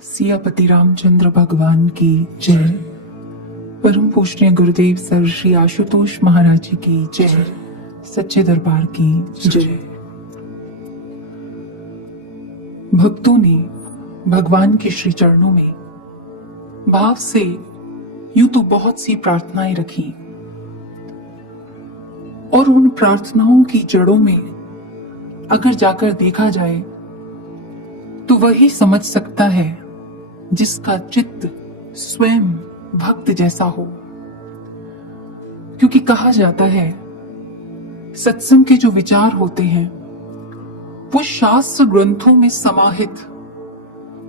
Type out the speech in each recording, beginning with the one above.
सियापति रामचंद्र भगवान की जय। परम पूजनीय गुरुदेव सर श्री आशुतोष महाराज जी की जय। सच्चे दरबार की जय। भक्तों ने भगवान के श्री चरणों में भाव से यूं तो बहुत सी प्रार्थनाएं रखी और उन प्रार्थनाओं की जड़ों में अगर जाकर देखा जाए तो वही समझ सकता है जिसका चित्त स्वयं भक्त जैसा हो। क्योंकि कहा जाता है सत्संग के जो विचार होते हैं वो शास्त्र ग्रंथों में समाहित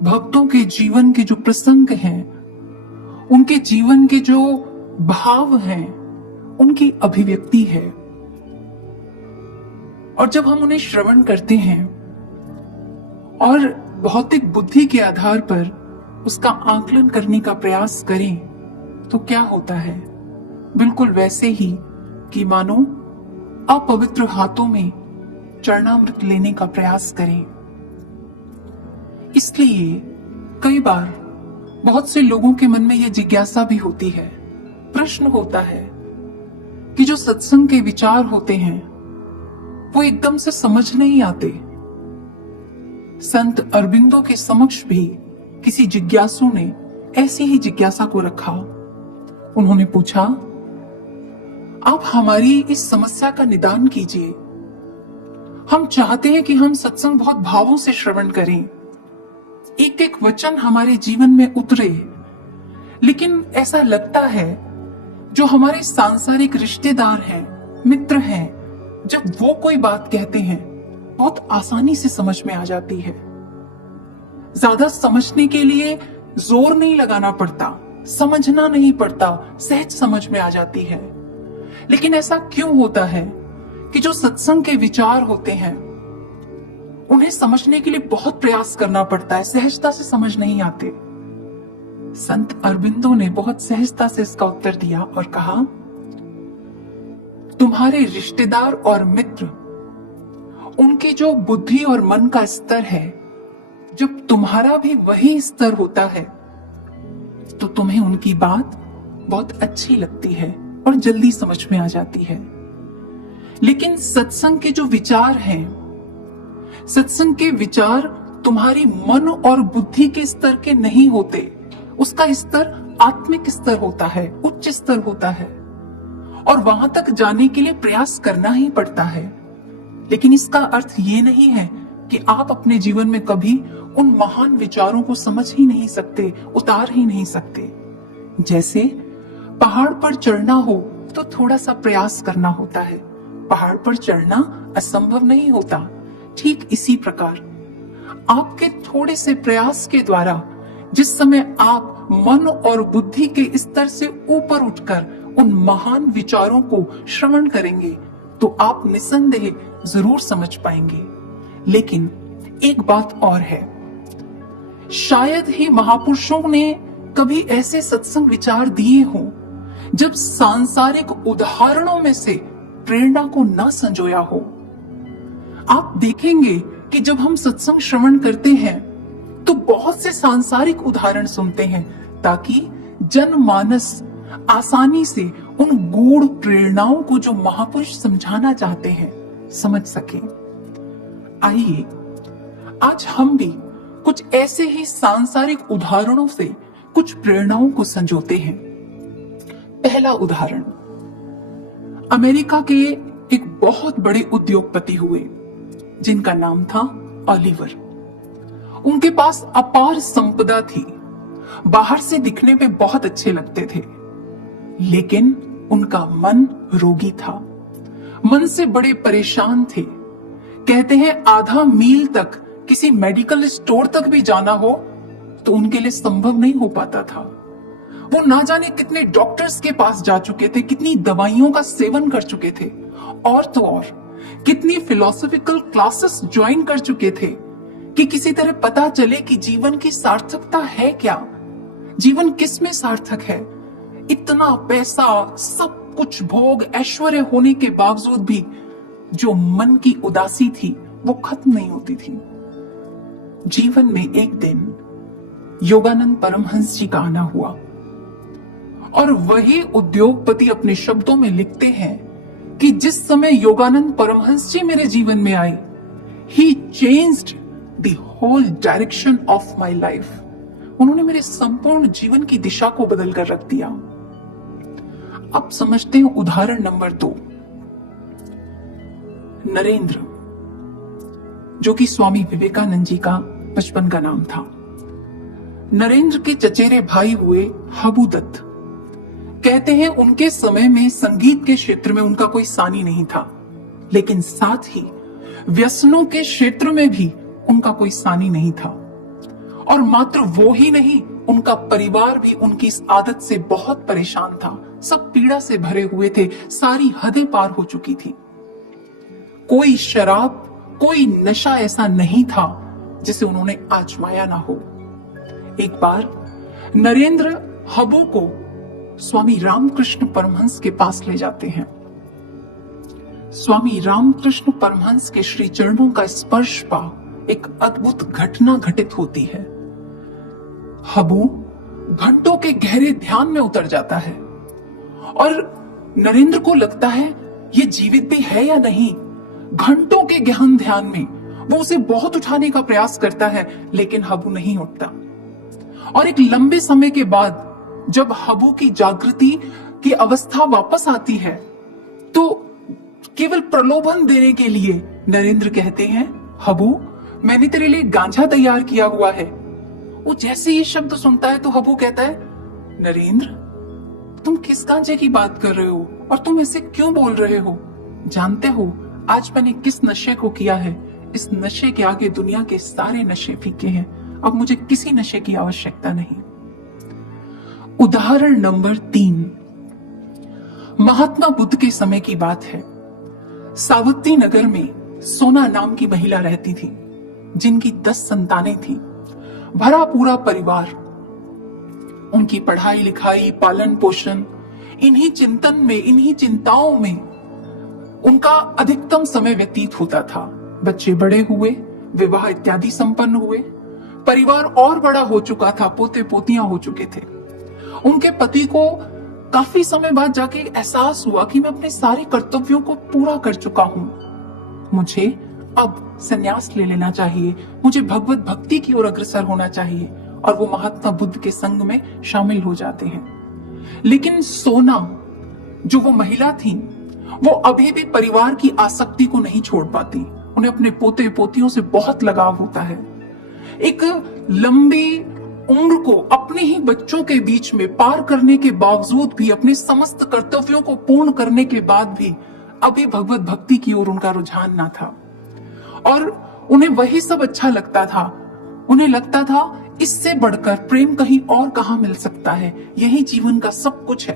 भक्तों के जीवन के जो प्रसंग हैं, उनके जीवन के जो भाव हैं, उनकी अभिव्यक्ति है। और जब हम उन्हें श्रवण करते हैं और भौतिक बुद्धि के आधार पर उसका आकलन करने का प्रयास करें तो क्या होता है? बिल्कुल वैसे ही कि मानो अपवित्र हाथों में चरणामृत लेने का प्रयास करें। इसलिए कई बार बहुत से लोगों के मन में यह जिज्ञासा भी होती है, प्रश्न होता है कि जो सत्संग के विचार होते हैं वो एकदम से समझ नहीं आते। संत अरबिंदो के समक्ष भी किसी जिज्ञासु ने ऐसी ही जिज्ञासा को रखा। उन्होंने पूछा, आप हमारी इस समस्या का निदान कीजिए। हम चाहते हैं कि हम सत्संग बहुत भावों से श्रवण करें, एक एक वचन हमारे जीवन में उतरे, लेकिन ऐसा लगता है जो हमारे सांसारिक रिश्तेदार हैं, मित्र हैं, जब वो कोई बात कहते हैं बहुत आसानी से समझ में आ जाती है। ज्यादा समझने के लिए जोर नहीं लगाना पड़ता, समझना नहीं पड़ता, सहज समझ में आ जाती है। लेकिन ऐसा क्यों होता है कि जो सत्संग के विचार होते हैं उन्हें समझने के लिए बहुत प्रयास करना पड़ता है, सहजता से समझ नहीं आते? संत अरबिंदो ने बहुत सहजता से इसका उत्तर दिया और कहा, तुम्हारे रिश्तेदार और मित्र, उनके जो बुद्धि और मन का स्तर है, जब तुम्हारा भी वही स्तर होता है तो तुम्हें उनकी बात बहुत अच्छी लगती है और जल्दी समझ में आ जाती है। लेकिन सत्संग के जो विचार हैं, सत्संग के विचार तुम्हारी मन और बुद्धि के स्तर के नहीं होते। उसका स्तर आत्मिक स्तर होता है, उच्च स्तर होता है और वहां तक जाने के लिए प्रयास करना ही पड़ता है। लेकिन इसका अर्थ ये नहीं है कि आप अपने जीवन में कभी उन महान विचारों को समझ ही नहीं सकते, उतार ही नहीं सकते। जैसे पहाड़ पर चढ़ना हो तो थोड़ा सा प्रयास करना होता है, पहाड़ पर चढ़ना असंभव नहीं होता। ठीक इसी प्रकार आपके थोड़े से प्रयास के द्वारा जिस समय आप मन और बुद्धि के स्तर से ऊपर उठकर उन महान विचारों को श्रवण करेंगे तो आप निसंदेह जरूर समझ पाएंगे। लेकिन एक बात और है, शायद ही महापुरुषों ने कभी ऐसे सत्संग विचार दिए हों जब सांसारिक उदाहरणों में से प्रेरणा को न संजोया हो। आप देखेंगे कि जब हम सत्संग श्रवण करते हैं तो बहुत से सांसारिक उदाहरण सुनते हैं ताकि जनमानस आसानी से उन गूढ़ प्रेरणाओं को जो महापुरुष समझाना चाहते हैं समझ सके। आइए आज हम भी कुछ ऐसे ही सांसारिक उदाहरणों से कुछ प्रेरणाओं को संजोते हैं। पहला उदाहरण, अमेरिका के एक बहुत बड़े उद्योगपति हुए जिनका नाम था ओलिवर। उनके पास अपार संपदा थी, बाहर से दिखने में बहुत अच्छे लगते थे, लेकिन उनका मन रोगी था, मन से बड़े परेशान थे। कहते हैं आधा मील तक किसी मेडिकल स्टोर तक भी जाना हो तो उनके लिए संभव नहीं हो पाता था। वो ना जाने कितने डॉक्टर्स के पास जा चुके थे, कितनी दवाइयों का सेवन कर चुके थे, और तो और कितनी फिलोसॉफिकल क्लासेस ज्वाइन कर चुके थे कि किसी तरह पता चले कि जीवन की सार्थकता है क्या, जीवन किस में सार्थक है। इतना पैसा, सब कुछ भोग ऐश्वर्य होने के बावजूद भी जो मन की उदासी थी वो खत्म नहीं होती थी। जीवन में एक दिन योगानंद परमहंस जी का आना हुआ। और वही उद्योगपति अपने शब्दों में लिखते हैं कि जिस समय योगानंद परमहंस जी मेरे जीवन में आए, he changed the whole direction of my life. उन्होंने मेरे संपूर्ण जीवन की दिशा को बदल कर रख दिया। अब समझते हैं उदाहरण नंबर 2। नरेंद्र, जो कि स्वामी विवेकानंद जी का बचपन का नाम था। नरेंद्र के चचेरे भाई हुए हबू दत्त। कहते हैं उनके समय में संगीत के क्षेत्र में उनका कोई सानी नहीं था, लेकिन साथ ही व्यसनों के क्षेत्र में भी उनका कोई सानी नहीं था। और मात्र वो ही नहीं, उनका परिवार भी उनकी इस आदत से बहुत परेशान था। सब पीड़ा से भरे हुए थे, सारी हदें पार हो चुकी थी। कोई शराब, कोई नशा ऐसा नहीं था जिसे उन्होंने आजमाया ना हो। एक बार नरेंद्र हबू को स्वामी रामकृष्ण परमहंस के पास ले जाते हैं। स्वामी रामकृष्ण परमहंस के श्री चरणों का स्पर्श पा एक अद्भुत घटना घटित होती है। हबू घंटों के गहरे ध्यान में उतर जाता है और नरेंद्र को लगता है ये जीवित भी है या नहीं। घंटों के गहन ध्यान में वो उसे बहुत उठाने का प्रयास करता है, लेकिन हबू नहीं उठता। और एक लंबे समय के बाद जब हबू की जागृति की अवस्था वापस आती है, तो केवल प्रलोभन देने के लिए नरेंद्र कहते हैं, हबू मैंने तेरे लिए गांजा तैयार किया हुआ है। वो जैसे ये शब्द सुनता है तो हबू कहता है, नरेंद्र तुम किस गांजे की बात कर रहे हो और तुम ऐसे क्यों बोल रहे हो? जानते हो आज मैंने किस नशे को किया है? इस नशे के आगे दुनिया के सारे नशे फीके हैं। अब मुझे किसी नशे की आवश्यकता नहीं। उदाहरण नंबर 3। महात्मा बुद्ध के समय की बात है। सावित्री नगर में सोना नाम की महिला रहती थी, जिनकी 10 संतानें थी, भरा पूरा परिवार। उनकी पढ़ाई लिखाई, पालन पोषण, इन्हीं चिंतन में, इन्हीं चिंताओं में उनका अधिकतम समय व्यतीत होता था। बच्चे बड़े हुए, विवाह इत्यादि संपन्न हुए, परिवार और बड़ा हो चुका था, पोते पोतियां हो चुके थे। उनके पति को काफी समय बाद जाके एहसास हुआ कि मैं अपने सारे कर्तव्यों को पूरा कर चुका हूं, मुझे अब संन्यास ले लेना चाहिए, मुझे भगवत भक्ति की ओर अग्रसर होना चाहिए। और वो महात्मा बुद्ध के संग में शामिल हो जाते हैं। लेकिन सोना, जो वो महिला थी, वो अभी भी परिवार की आसक्ति को नहीं छोड़ पाती। उन्हें अपने पोते पोतियों से बहुत लगाव होता है। एक लंबी उम्र को अपने ही बच्चों के बीच में पार करने के बावजूद भी, अपने समस्त कर्तव्यों को पूर्ण करने के बाद भी अभी भगवत भक्ति की ओर उनका रुझान ना था। और उन्हें वही सब अच्छा लगता था। उन्हें लगता था इससे बढ़कर प्रेम कहीं और कहां मिल सकता है, यही जीवन का सब कुछ है।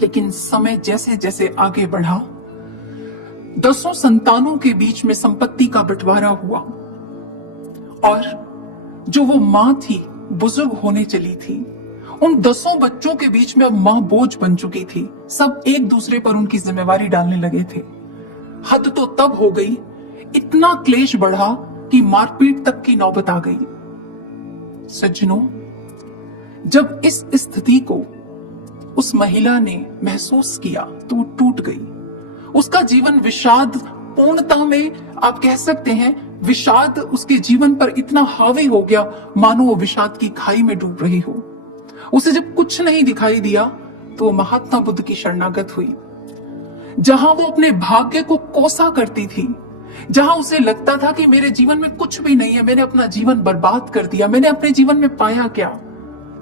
लेकिन समय जैसे जैसे आगे बढ़ा, 10 संतानों के बीच में संपत्ति का बंटवारा हुआ और जो वो मां थी, बुजुर्ग होने चली थी। उन 10 बच्चों के बीच में अब मां बोझ बन चुकी थी। सब एक दूसरे पर उनकी जिम्मेवारी डालने लगे थे। हद तो तब हो गई, इतना क्लेश बढ़ा कि मारपीट तक की नौबत आ गई। सज्जनों, जब इस स्थिति को उस महिला ने महसूस किया तो वो टूट गई। उसका जीवन विषाद पूर्णता में, आप कह सकते हैं, विषाद उसके जीवन पर इतना हावी हो गया मानो वो विषाद की खाई में डूब रही हो। उसे जब कुछ नहीं दिखाई दिया तो महात्मा बुद्ध की शरणागत हुई। जहां वो अपने भाग्य को कोसा करती थी, जहां उसे लगता था कि मेरे जीवन में कुछ भी नहीं है, मैंने अपना जीवन बर्बाद कर दिया, मैंने अपने जीवन में पाया क्या।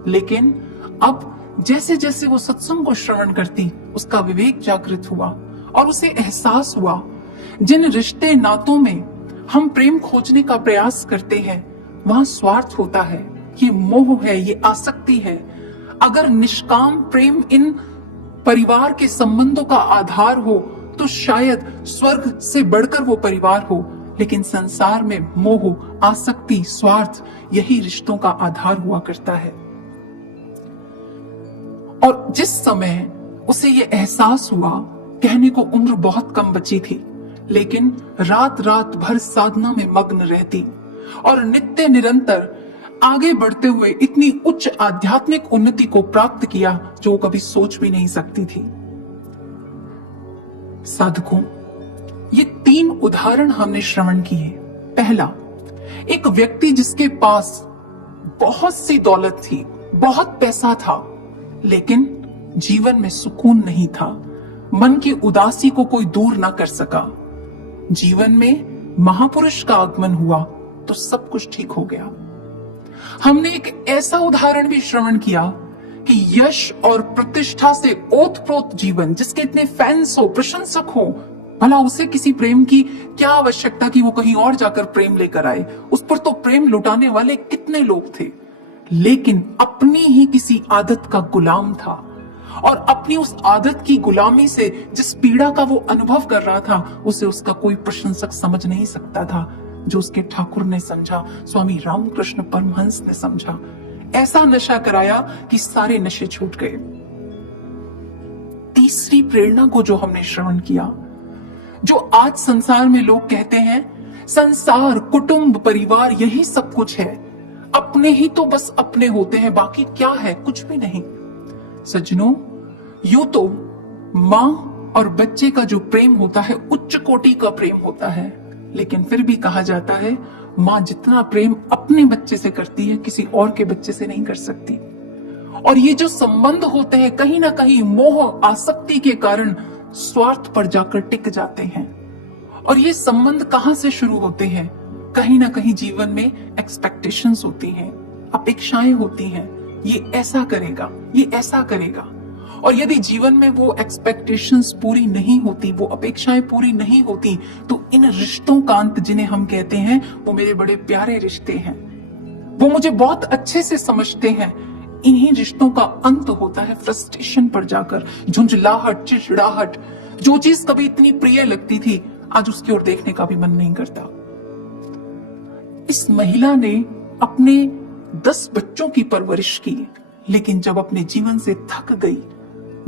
लेकिन अब जैसे जैसे वो सत्संग को श्रवण करती, उसका विवेक जागृत हुआ और उसे एहसास हुआ, जिन रिश्ते नातों में हम प्रेम खोजने का प्रयास करते हैं, वहां स्वार्थ होता है, ये मोह है, ये आसक्ति है। अगर निष्काम प्रेम इन परिवार के संबंधों का आधार हो तो शायद स्वर्ग से बढ़कर वो परिवार हो। लेकिन संसार में मोह, आसक्ति, स्वार्थ, यही रिश्तों का आधार हुआ करता है। और जिस समय उसे ये एहसास हुआ, कहने को उम्र बहुत कम बची थी, लेकिन रात रात भर साधना में मग्न रहती और नित्य निरंतर आगे बढ़ते हुए इतनी उच्च आध्यात्मिक उन्नति को प्राप्त किया जो वो कभी सोच भी नहीं सकती थी। साधकों, ये 3 उदाहरण हमने श्रवण किए। पहला, एक व्यक्ति जिसके पास बहुत सी दौलत थी, बहुत पैसा था, लेकिन जीवन में सुकून नहीं था, मन की उदासी को कोई दूर ना कर सका। जीवन में महापुरुष का आगमन हुआ तो सब कुछ ठीक हो गया। हमने एक ऐसा उदाहरण भी श्रवण किया कि यश और प्रतिष्ठा से ओतप्रोत जीवन, जिसके इतने फैंस हो, प्रशंसक हो, भला उसे किसी प्रेम की क्या आवश्यकता कि वो कहीं और जाकर प्रेम लेकर आए। उस पर तो प्रेम लुटाने वाले कितने लोग थे, लेकिन अपनी ही किसी आदत का गुलाम था, और अपनी उस आदत की गुलामी से जिस पीड़ा का वो अनुभव कर रहा था, उसे उसका कोई प्रशंसक समझ नहीं सकता था। जो उसके ठाकुर ने समझा, स्वामी रामकृष्ण परमहंस ने समझा, ऐसा नशा कराया कि सारे नशे छूट गए। तीसरी प्रेरणा को जो हमने श्रवण किया, जो आज संसार में लोग कहते हैं संसार, कुटुंब, परिवार यही सब कुछ है, अपने ही तो बस अपने होते हैं, बाकी क्या है, कुछ भी नहीं। सज्जनों, यूं तो मां और बच्चे का जो प्रेम होता है उच्च कोटि का प्रेम होता है, लेकिन फिर भी कहा जाता है मां जितना प्रेम अपने बच्चे से करती है किसी और के बच्चे से नहीं कर सकती। और ये जो संबंध होते हैं कहीं ना कहीं मोह आसक्ति के कारण स्वार्थ पर जाकर टिक जाते हैं। और ये संबंध कहां से शुरू होते हैं? कहीं ना कहीं जीवन में एक्सपेक्टेशंस होती हैं, अपेक्षाएं होती हैं, ये ऐसा करेगा, ये ऐसा करेगा। और यदि जीवन में वो एक्सपेक्टेशंस पूरी नहीं होती, वो अपेक्षाएं पूरी नहीं होती, तो इन रिश्तों का अंत, जिन्हें हम कहते हैं वो मेरे बड़े प्यारे रिश्ते हैं, वो मुझे बहुत अच्छे से समझते हैं, इन्हीं रिश्तों का अंत होता है फ्रस्ट्रेशन पर जाकर, झुंझलाहट, चिड़चिड़ाहट। जो चीज कभी इतनी प्रिय लगती थी, आज उसकी ओर देखने का भी मन नहीं करता। इस महिला ने अपने 10 बच्चों की परवरिश की, लेकिन जब अपने जीवन से थक गई,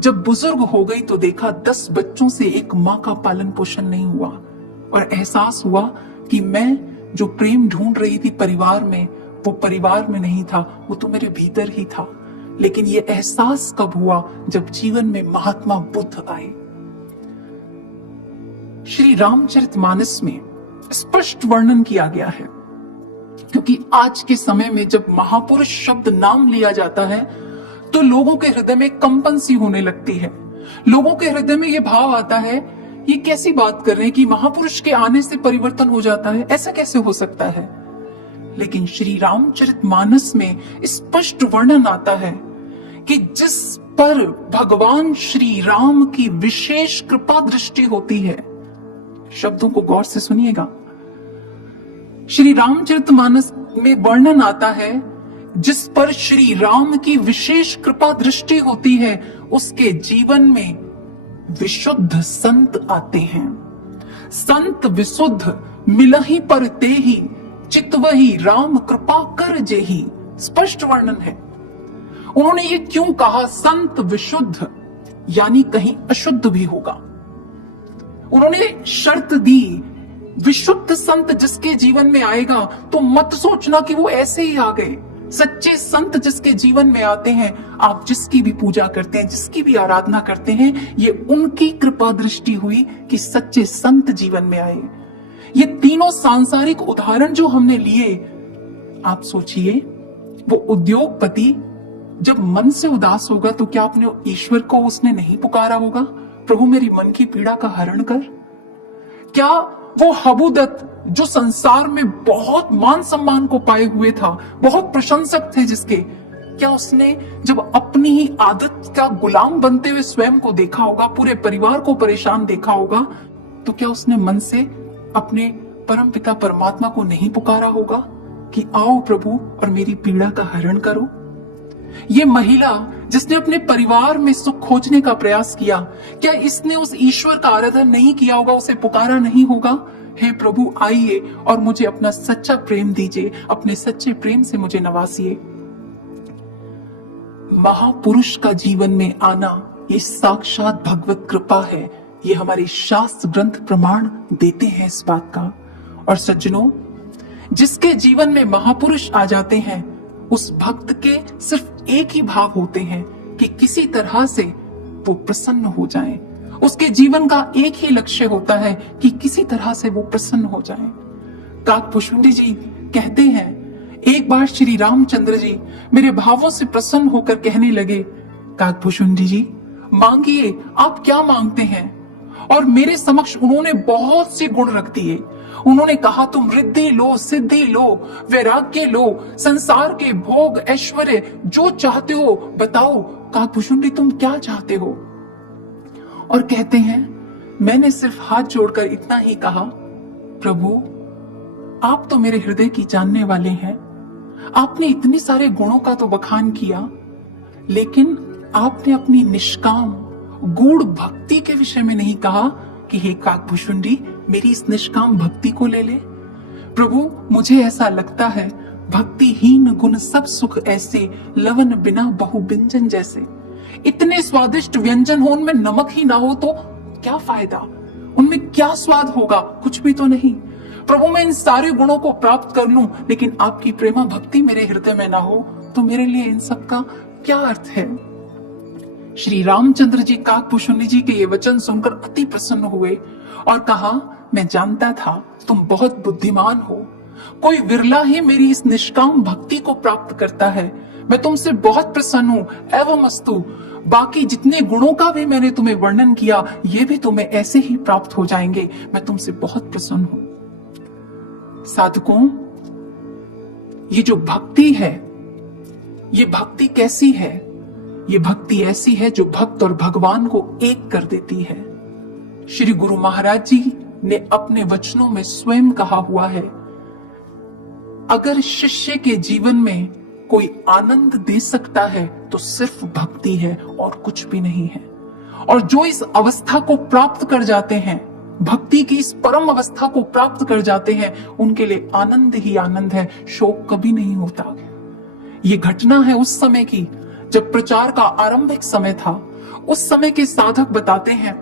जब बुजुर्ग हो गई, तो देखा 10 बच्चों से एक मां का पालन पोषण नहीं हुआ। और एहसास हुआ कि मैं जो प्रेम ढूंढ रही थी परिवार में, वो परिवार में नहीं था, वो तो मेरे भीतर ही था। लेकिन ये एहसास कब हुआ? जब जीवन में महात्मा बुद्ध आए। श्री रामचरितमानस में स्पष्ट वर्णन किया गया है, क्योंकि आज के समय में जब महापुरुष शब्द नाम लिया जाता है तो लोगों के हृदय में कंपन सी होने लगती है। लोगों के हृदय में यह भाव आता है, ये कैसी बात कर रहे हैं कि महापुरुष के आने से परिवर्तन हो जाता है, ऐसा कैसे हो सकता है? लेकिन श्री रामचरितमानस में स्पष्ट वर्णन आता है कि जिस पर भगवान श्री राम की विशेष कृपा दृष्टि होती है, शब्दों को गौर से सुनिएगा, श्री रामचरितमानस में वर्णन आता है, जिस पर श्री राम की विशेष कृपा दृष्टि होती है, उसके जीवन में विशुद्ध संत आते हैं। संत विशुद्ध मिलहि पर तेहि, चितवहि राम कृपा कर जेहि। स्पष्ट वर्णन है। उन्होंने ये क्यों कहा संत विशुद्ध, यानी कहीं अशुद्ध भी होगा। उन्होंने शर्त दी, विशुद्ध संत जिसके जीवन में आएगा तो मत सोचना कि वो ऐसे ही आ गए। सच्चे संत जिसके जीवन में आते हैं, आप जिसकी भी पूजा करते हैं, जिसकी भी आराधना करते हैं, ये उनकी कृपा दृष्टि हुई कि सच्चे संत जीवन में आए। ये तीनों सांसारिक उदाहरण जो हमने लिए, आप सोचिए, वो उद्योगपति जब मन से उदास होगा तो क्या अपने ईश्वर को उसने नहीं पुकारा होगा, प्रभु मेरी मन की पीड़ा का हरण कर? क्या वो हबूदत्त जो संसार में बहुत मान सम्मान को पाए हुए था, बहुत प्रशंसक थे जिसके, क्या उसने जब अपनी ही आदत का गुलाम बनते हुए स्वयं को देखा होगा, पूरे परिवार को परेशान देखा होगा, तो क्या उसने मन से अपने परम पिता परमात्मा को नहीं पुकारा होगा कि आओ प्रभु और मेरी पीड़ा का हरण करो? ये महिला जिसने अपने परिवार में सुख खोजने का प्रयास किया, क्या इसने उस ईश्वर का आराधन नहीं किया होगा, उसे पुकारा नहीं होगा, हे प्रभु आइए और मुझे अपना सच्चा प्रेम दीजिए, अपने सच्चे प्रेम से मुझे नवासिए। महापुरुष का जीवन में आना ये साक्षात भगवत कृपा है। ये हमारे शास्त्र ग्रंथ प्रमाण देते हैं इस बात का। और सज्जनों, जिसके जीवन में महापुरुष आ जाते हैं उस भक्त के सिर्फ एक ही भाव होते हैं कि किसी तरह से वो प्रसन्न हो जाएं। उसके जीवन का एक ही लक्ष्य होता है कि किसी तरह से वो प्रसन्न हो जाएं। काकभूषुंडी जी कहते हैं, एक बार श्री रामचंद्र जी मेरे भावों से प्रसन्न होकर कहने लगे, काकभूषुंडी जी मांगिए, आप क्या मांगते हैं। और मेरे समक्ष उन्होंने बहुत से गुण रख दिए। उन्होंने कहा, तुम रिद्धि लो, सिद्धि लो, वैराग्य लो, संसार के भोग ऐश्वर्य जो चाहते हो बताओ। काकभूषुंडी तुम क्या चाहते हो। और कहते हैं, मैंने सिर्फ हाथ जोड़कर इतना ही कहा, प्रभु आप तो मेरे हृदय की जानने वाले हैं। आपने इतने सारे गुणों का तो बखान किया, लेकिन आपने अपनी निष्काम गूढ़ भक्ति के विषय में नहीं कहा कि हे काकभूषुंडी मेरी इस निष्काम भक्ति को ले ले। प्रभु मुझे ऐसा लगता है भक्तिहीन गुण सब सुख ऐसे, लवन बिना बहु व्यंजन जैसे। इतने स्वादिष्ट व्यंजन हो, उनमें नमक ही ना हो तो क्या फायदा, उनमें क्या स्वाद होगा, कुछ भी तो नहीं। प्रभु मैं इन सारे गुणों को प्राप्त कर लूं, लेकिन आपकी प्रेमा भक्ति मेरे हृदय में ना हो तो मेरे लिए इन सब का क्या अर्थ है। श्री रामचंद्र जी काकभूषुंडी जी के ये वचन सुनकर अति प्रसन्न हुए और कहा, मैं जानता था तुम बहुत बुद्धिमान हो, कोई विरला ही मेरी इस निष्काम भक्ति को प्राप्त करता है। मैं तुमसे बहुत प्रसन्न हूं, एवं अस्तु। बाकी जितने गुणों का भी मैंने तुम्हें वर्णन किया, ये भी तुम्हें ऐसे ही प्राप्त हो जाएंगे। मैं तुमसे बहुत प्रसन्न हूं। साधकों, ये जो भक्ति है, ये भक्ति कैसी है। ये भक्ति ऐसी है जो भक्त और भगवान को एक कर देती है। श्री गुरु महाराज जी ने अपने वचनों में स्वयं कहा हुआ है, अगर शिष्य के जीवन में कोई आनंद दे सकता है तो सिर्फ भक्ति है और कुछ भी नहीं है। और जो इस अवस्था को प्राप्त कर जाते हैं, भक्ति की इस परम अवस्था को प्राप्त कर जाते हैं, उनके लिए आनंद ही आनंद है, शोक कभी नहीं होता। ये घटना है उस समय की जब प्रचार का आरंभिक समय था। उस समय के साधक बताते हैं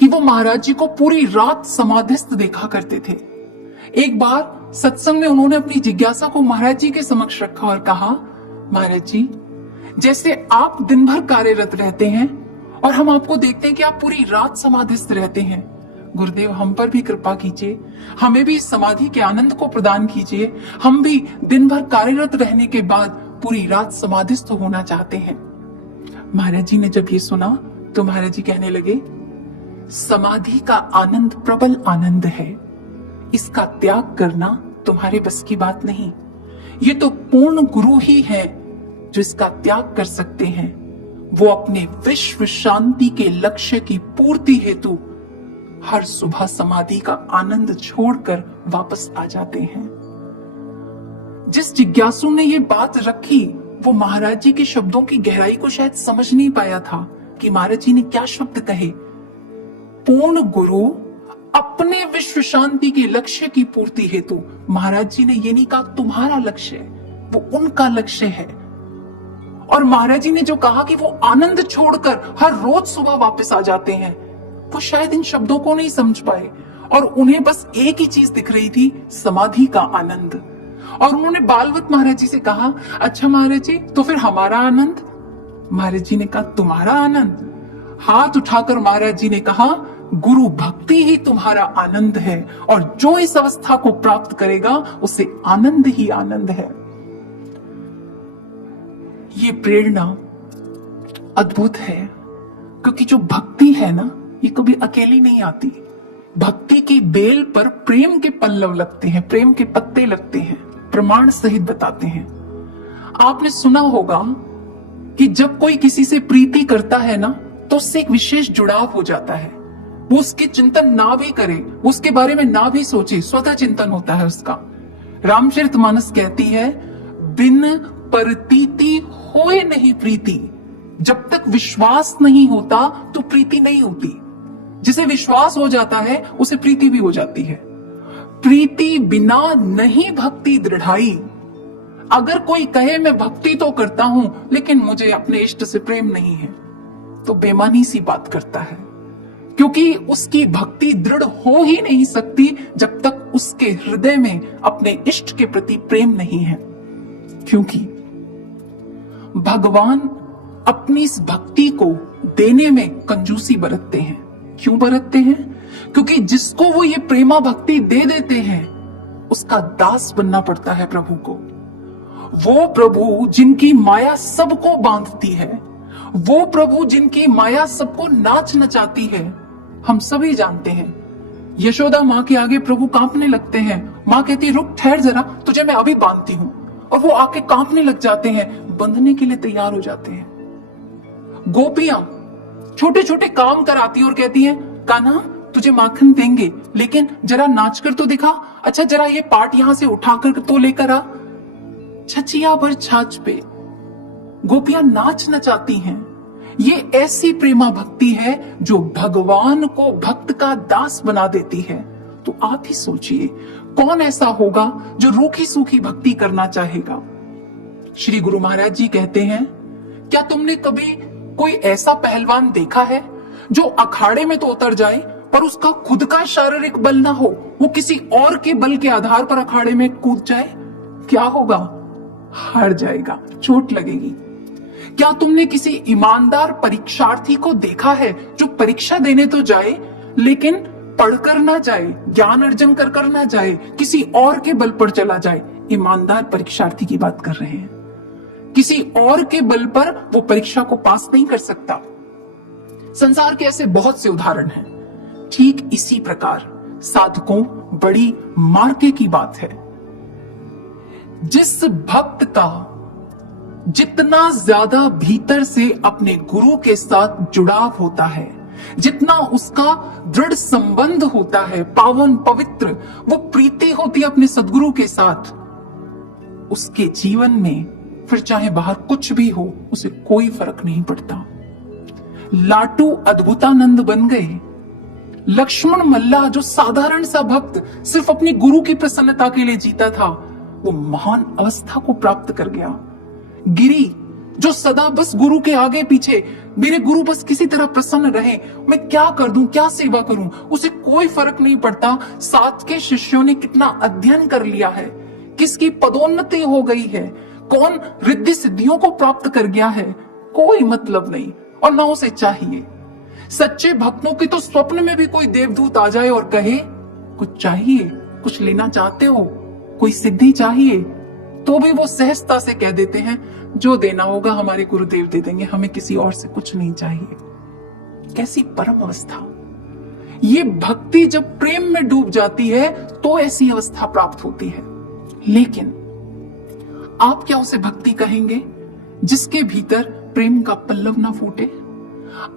कि वो महाराज जी को पूरी रात समाधिस्थ देखा करते थे। एक बार सत्संग में उन्होंने अपनी जिज्ञासा को महाराज जी के समक्ष रखा और कहा, महाराज जी जैसे आप दिन भर कार्यरत रहते हैं और हम आपको देखते हैं कि आप पूरी रात समाधिस्थ रहते हैं, गुरुदेव हम पर भी कृपा कीजिए, हमें भी इस समाधि के आनंद को प्रदान कीजिए। हम भी दिन भर कार्यरत रहने के बाद पूरी रात समाधिस्थ होना चाहते हैं। महाराज जी ने जब ये सुना तो महाराज जी कहने लगे, समाधि का आनंद प्रबल आनंद है, इसका त्याग करना तुम्हारे बस की बात नहीं। ये तो पूर्ण गुरु ही है जो इसका त्याग कर सकते हैं। वो अपने विश्व शांति के लक्ष्य की पूर्ति हेतु हर सुबह समाधि का आनंद छोड़कर वापस आ जाते हैं। जिस जिज्ञासु ने ये बात रखी वो महाराज जी के शब्दों की गहराई को शायद समझ नहीं पाया था कि महाराज जी ने क्या शब्द कहे। पूर्ण गुरु अपने विश्व शांति के लक्ष्य की पूर्ति हेतु, महाराज जी ने ये नहीं कहा तुम्हारा लक्ष्य है, वो उनका लक्ष्य है। और महाराज जी ने जो कहा कि वो आनंद छोड़कर हर रोज सुबह वापस आ जाते हैं, वो शायद इन शब्दों को नहीं समझ पाए और उन्हें बस एक ही चीज दिख रही थी, समाधि का आनंद। और उन्होंने बालवत महाराज जी से कहा, अच्छा महाराज जी तो फिर हमारा आनंद। महाराज जी ने कहा तुम्हारा आनंद। हाथ उठाकर महाराज जी ने कहा, गुरु भक्ति ही तुम्हारा आनंद है और जो इस अवस्था को प्राप्त करेगा उसे आनंद ही आनंद है। ये प्रेरणा अद्भुत है, क्योंकि जो भक्ति है ना, ये कभी अकेली नहीं आती। भक्ति की बेल पर प्रेम के पल्लव लगते हैं, प्रेम के पत्ते लगते हैं, प्रमाण सहित बताते हैं। आपने सुना होगा कि जब कोई किसी से प्रीति करता है ना, तो उससे एक विशेष जुड़ाव हो जाता है। वो उसके चिंतन ना भी करे, उसके बारे में ना भी सोचे, स्वतः चिंतन होता है उसका। रामचरितमानस कहती है, बिन परतीति होए नहीं प्रीति। जब तक विश्वास नहीं होता तो प्रीति नहीं होती। जिसे विश्वास हो जाता है उसे प्रीति भी हो जाती है। प्रीति बिना नहीं भक्ति दृढ़ाई। अगर कोई कहे मैं भक्ति तो करता हूं लेकिन मुझे अपने इष्ट से प्रेम नहीं है, तो बेमानी सी बात करता है, क्योंकि उसकी भक्ति दृढ़ हो ही नहीं सकती जब तक उसके हृदय में अपने इष्ट के प्रति प्रेम नहीं है। क्योंकि भगवान अपनी इस भक्ति को देने में कंजूसी बरतते हैं। क्यों बरतते हैं? क्योंकि जिसको वो ये प्रेमा भक्ति दे देते हैं उसका दास बनना पड़ता है प्रभु को। वो प्रभु जिनकी माया सबको बांधती है, वो प्रभु जिनकी माया सबको नाच नचाती है। हम सभी जानते हैं यशोदा मां के आगे प्रभु कांपने लगते हैं। मां कहती रुक, ठहर जरा, तुझे मैं अभी बांधती हूं। और वो आके कांपने लग जाते हैं, बंधने के लिए तैयार हो जाते हैं। गोपियां छोटे छोटे काम कराती और कहती हैं कान्हा तुझे माखन देंगे, लेकिन जरा नाच कर तो दिखा। अच्छा जरा ये पाट यहां से उठाकर तो लेकर आ। छचिया भर छाछ पे गोपियां नाच नचाती हैं। ये ऐसी प्रेमा भक्ति है जो भगवान को भक्त का दास बना देती है। तो आप ही सोचिए कौन ऐसा होगा जो रूखी सूखी भक्ति करना चाहेगा। श्री गुरु महाराज जी कहते हैं, क्या तुमने कभी कोई ऐसा पहलवान देखा है जो अखाड़े में तो उतर जाए पर उसका खुद का शारीरिक बल ना हो, वो किसी और के बल के आधार पर अखाड़े में कूद जाए? क्या होगा? हार जाएगा, चोट लगेगी। क्या तुमने किसी ईमानदार परीक्षार्थी को देखा है जो परीक्षा देने तो जाए लेकिन पढ़कर ना जाए, ज्ञान अर्जन कर ना जाए, किसी और के बल पर चला जाए? ईमानदार परीक्षार्थी की बात कर रहे हैं। किसी और के बल पर वो परीक्षा को पास नहीं कर सकता। संसार के ऐसे बहुत से उदाहरण हैं। ठीक इसी प्रकार साधकों बड़ी मार्के की बात है। जिस भक्त का जितना ज्यादा भीतर से अपने गुरु के साथ जुड़ाव होता है, जितना उसका दृढ़ संबंध होता है, पावन पवित्र वो प्रीति होती है अपने सद्गुरु के साथ, उसके जीवन में फिर चाहे बाहर कुछ भी हो उसे कोई फर्क नहीं पड़ता। लाटू अद्भुतानंद बन गए। लक्ष्मण मल्ला जो साधारण सा भक्त सिर्फ अपनी गुरु की प्रसन्नता के लिए जीता था, वो महान अवस्था को प्राप्त कर गया। गिरी जो सदा बस गुरु के आगे पीछे, मेरे गुरु बस किसी तरह प्रसन्न रहे, मैं क्या कर दूं, क्या सेवा करूं, उसे कोई फर्क नहीं पड़ता साथ के शिष्यों ने कितना अध्ययन कर लिया है, किसकी पदोन्नति हो गई है, कौन रिद्धि सिद्धियों को प्राप्त कर गया है, कोई मतलब नहीं और ना उसे चाहिए। सच्चे भक्तों के तो स्वप्न में भी कोई देवदूत आ जाए और कहे कुछ चाहिए, कुछ लेना चाहते हो, कोई सिद्धि चाहिए, तो भी वो सहजता से कह देते हैं जो देना होगा हमारे गुरुदेव दे देंगे, हमें किसी और से कुछ नहीं चाहिए। कैसी परम अवस्था। ये भक्ति जब प्रेम में डूब जाती है तो ऐसी अवस्था प्राप्त होती है। लेकिन आप क्या उसे भक्ति कहेंगे जिसके भीतर प्रेम का पल्लव ना फूटे?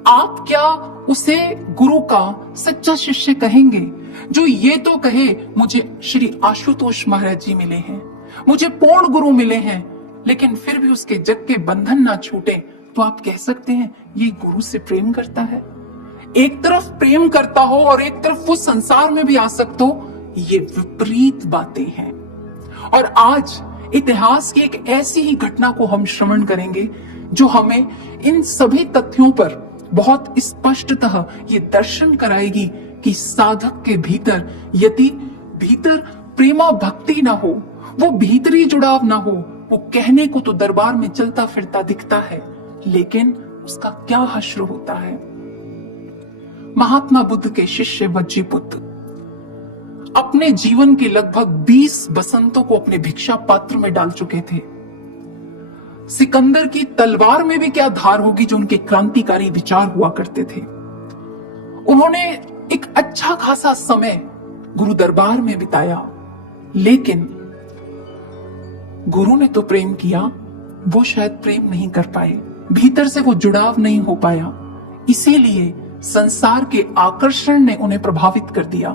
आप क्या उसे गुरु का सच्चा शिष्य कहेंगे जो ये तो कहे मुझे श्री आशुतोष महाराज जी मिले हैं, मुझे पूर्ण गुरु मिले हैं, लेकिन फिर भी उसके जग के बंधन ना छूटे? तो आप कह सकते हैं ये गुरु से प्रेम करता है। एक तरफ प्रेम करता हो और एक तरफ वो संसार में भी आसक्त हो, ये विपरीत बातें हैं। और आज इतिहास की एक ऐसी ही घटना को हम श्रवण करेंगे जो हमें इन सभी तथ्यों पर बहुत स्पष्टतः ये दर्शन कराएगी कि साधक के भीतर यदि भीतर प्रेमा भक्ति ना हो, वो भीतरी जुड़ाव ना हो, वो कहने को तो दरबार में चलता फिरता दिखता है, लेकिन उसका क्या हश्र होता है। महात्मा बुद्ध के शिष्य वज्जीपुत्र अपने जीवन के लगभग 20 बसंतों को अपने भिक्षा पात्र में डाल चुके थे। सिकंदर की तलवार में भी क्या धार होगी जो उनके क्रांतिकारी विचार हुआ करते थे। उन्होंने एक अच्छा खासा समय गुरु दरबार में बिताया, लेकिन गुरु ने तो प्रेम किया, वो शायद प्रेम नहीं कर पाए, भीतर से वो जुड़ाव नहीं हो पाया। इसीलिए संसार के आकर्षण ने उन्हें प्रभावित कर दिया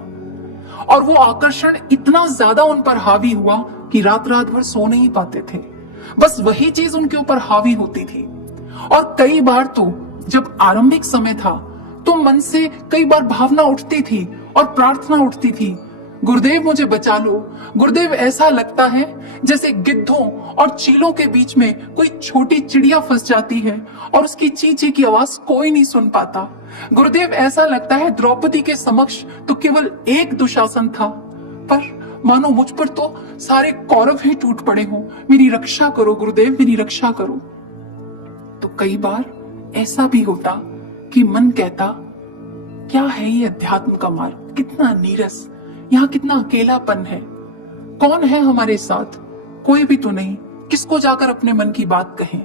और वो आकर्षण इतना ज्यादा उन पर हावी हुआ कि रात रात भर सो नहीं पाते थे। बस वही चीज उनके ऊपर हावी होती थी। और कई बार तो जब आरंभिक समय था तो मन से कई बार भावना उठती थी और प्रार्थना उठती थी, गुरुदेव मुझे बचा लो। गुरुदेव ऐसा लगता है जैसे गिद्धों और चीलों के बीच में कोई छोटी चिड़िया फंस जाती है और उसकी ची ची की आवाज कोई नहीं सुन पाता। गुरुदेव ऐसा लगता है द्रौपदी के समक्ष तो केवल एक दुशासन था, पर मानो मुझ पर तो सारे कौरव ही टूट पड़े हों। मेरी रक्षा करो गुरुदेव, मेरी रक्षा करो। तो कई बार ऐसा भी होता कि मन कहता, क्या है ये अध्यात्म का मार्ग, कितना नीरस, यहाँ कितना अकेलापन है, कौन है हमारे साथ, कोई भी तो नहीं, किसको जाकर अपने मन की बात कहें।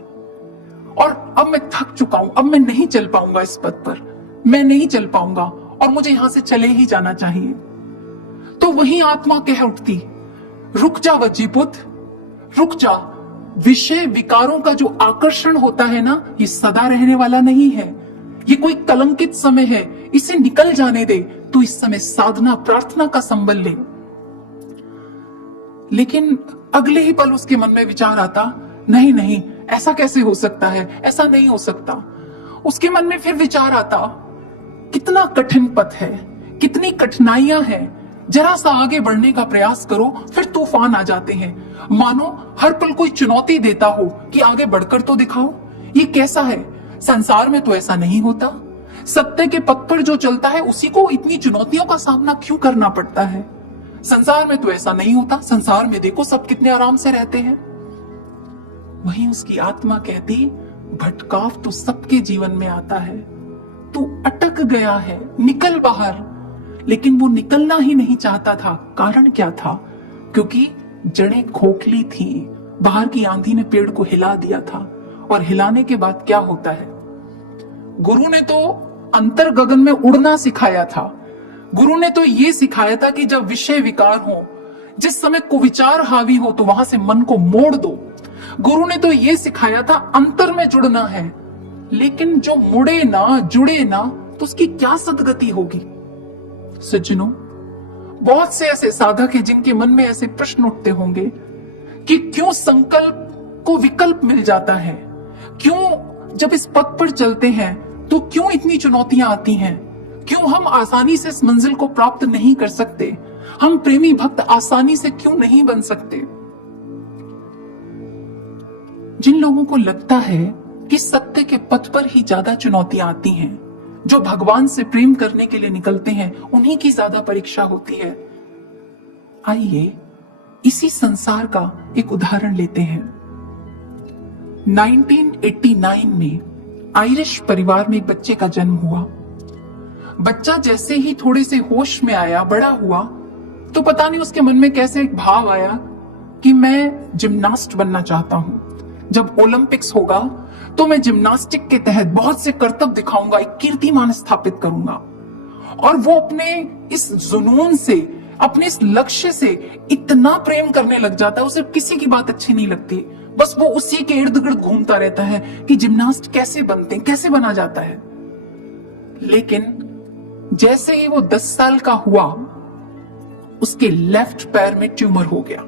और अब मैं थक चुका हूं, अब मैं नहीं चल पाऊंगा इस पथ पर, मैं नहीं चल पाऊंगा और मुझे यहां से चले ही जाना चाहिए। तो वही आत्मा कह उठती, रुक जा वजीपुत्र, रुक जा। विषय विकारों का जो आकर्षण होता है ना, ये सदा रहने वाला नहीं है, ये कोई कलंकित समय है, इसे निकल जाने दे। तू इस समय साधना प्रार्थना का संबल ले। लेकिन अगले ही पल उसके मन में विचार आता, नहीं नहीं, ऐसा कैसे हो सकता है, ऐसा नहीं हो सकता। उसके मन में फिर विचार आता, कितना कठिन पथ है, कितनी कठिनाइयां हैं, जरा सा आगे बढ़ने का प्रयास करो, फिर तूफान आ जाते हैं। मानो हर पल कोई चुनौती देता हो कि आगे बढ़कर तो दिखाओ। ये कैसा है, संसार में तो ऐसा नहीं होता। सत्य के पथ पर जो चलता है उसी को इतनी चुनौतियों का सामना क्यों करना पड़ता है। संसार में तो ऐसा नहीं होता, संसार में देखो सब कितने आराम से रहते हैं। वहीं उसकी आत्मा कहती, भटकाव तो सबके जीवन में आता है, तू अटक गया है, निकल बाहर। लेकिन वो निकलना ही नहीं चाहता था। कारण क्या था? क्योंकि जड़ें खोखली थी, बाहर की आंधी ने पेड़ को हिला दिया था। और हिलाने के बाद क्या होता है? गुरु ने तो अंतर गगन में उड़ना सिखाया था। गुरु ने तो ये सिखाया था कि जब विषय विकार हो, जिस समय कुविचार हावी हो, तो वहां से मन को मोड़ दो। गुरु ने तो ये सिखाया था अंतर में जुड़ना है। लेकिन जो मुड़े ना, जुड़े ना, तो उसकी क्या सदगति होगी? सज्जनों, बहुत से ऐसे साधक हैं जिनके मन में ऐसे प्रश्न उठते होंगे कि क्यों संकल्प को विकल्प मिल जाता है, क्यों जब इस पथ पर चलते हैं तो क्यों इतनी चुनौतियां आती हैं, क्यों हम आसानी से इस मंजिल को प्राप्त नहीं कर सकते, हम प्रेमी भक्त आसानी से क्यों नहीं बन सकते। जिन लोगों को लगता है कि सत्य के पथ पर ही ज्यादा चुनौतियां आती हैं, जो भगवान से प्रेम करने के लिए निकलते हैं, उन्हीं की ज्यादा परीक्षा होती है। आइए इसी संसार का एक उदाहरण लेते हैं। 1989 में आयरिश परिवार में एक बच्चे का जन्म हुआ। बच्चा जैसे ही थोड़े से होश में आया, बड़ा हुआ, तो पता नहीं उसके मन में कैसे एक भाव आया कि मैं जिम्नास्ट बनना चाहता हूं। जब ओलंपिक्स होगा तो मैं जिम्नास्टिक के तहत बहुत से करतब दिखाऊंगा, एक कीर्तिमान स्थापित करूंगा। और वो अपने इस जुनून से, अपने इस लक्ष्य से इतना प्रेम करने लग जाता है, उसे किसी की बात अच्छी नहीं लगती, बस वो उसी के इर्द गिर्द घूमता रहता है कि जिम्नास्ट कैसे बनते हैं, कैसे बना जाता है। लेकिन जैसे ही वो 10 साल का हुआ, उसके लेफ्ट पैर में ट्यूमर हो गया।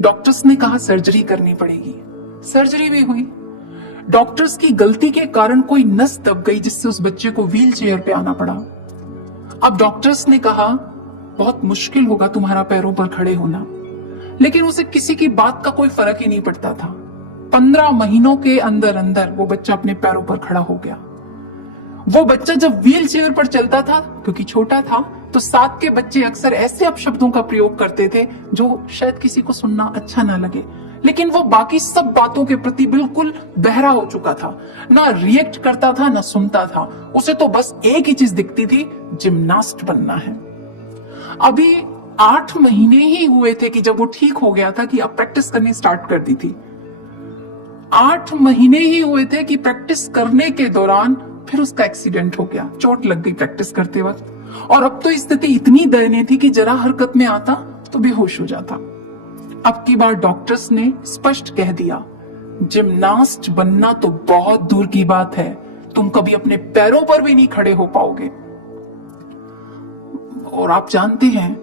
डॉक्टर्स ने कहा सर्जरी करनी पड़ेगी। सर्जरी भी हुई। डॉक्टर्स की गलती के कारण कोई नस दब गई, जिससे उस बच्चे को व्हील चेयर पे आना पड़ा। अब डॉक्टर्स ने कहा बहुत मुश्किल होगा तुम्हारा पैरों पर खड़े होना, लेकिन उसे किसी की बात का कोई फर्क ही नहीं पड़ता था। 15 महीनों के अंदर अंदर वो बच्चा अपने पैरों पर खड़ा हो गया। वो बच्चा जब व्हील चेयर पर चलता था, क्योंकि छोटा था, तो साथ के बच्चे अक्सर ऐसे अपशब्दों का प्रयोग करते थे जो शायद किसी को सुनना अच्छा ना लगे, लेकिन वो बाकी सब बातों के प्रति बिल्कुल बहरा हो चुका था। ना रिएक्ट करता था, ना सुनता था। उसे तो बस एक ही चीज दिखती थी, जिम्नास्ट बनना है। अभी 8 महीने ही हुए थे कि जब वो ठीक हो गया था कि अब प्रैक्टिस करनी स्टार्ट कर दी थी। 8 महीने ही हुए थे कि प्रैक्टिस करने के दौरान फिर उसका एक्सीडेंट हो गया, चोट लग गई प्रैक्टिस करते वक्त। और अब तो स्थिति इतनी दयनीय थी कि जरा हरकत में आता तो बेहोश हो जाता। अब की बार डॉक्टर्स ने स्पष्ट कह दिया, जिम्नास्ट बनना तो बहुत दूर की बात है, तुम कभी अपने पैरों पर भी नहीं खड़े हो पाओगे। और आप जानते हैं,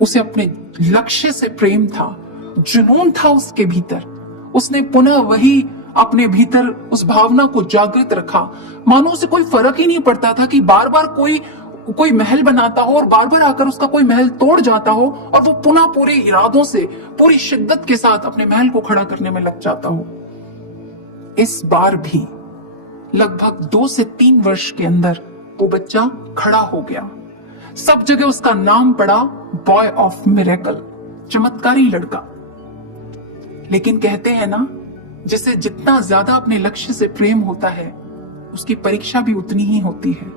उसे अपने लक्ष्य से प्रेम था, जुनून था उसके भीतर। उसने पुनः वही अपने भीतर उस भावना को जागृत रखा। मानो उसे कोई फर्क ही नहीं पड़ता था कि बार बार कोई महल बनाता हो और बार बार आकर उसका कोई महल तोड़ जाता हो, और वो पुनः पूरे इरादों से, पूरी शिद्दत के साथ अपने महल को खड़ा करने में लग जाता हो। इस बार भी लगभग 2 से 3 वर्ष के अंदर वो बच्चा खड़ा हो गया। सब जगह उसका नाम पड़ा बॉय ऑफ मिरेकल। चमत्कारी लड़का। लेकिन कहते हैं ना, जिसे जितना ज्यादा अपने लक्ष्य से प्रेम होता है, उसकी परीक्षा भी उतनी ही होती है।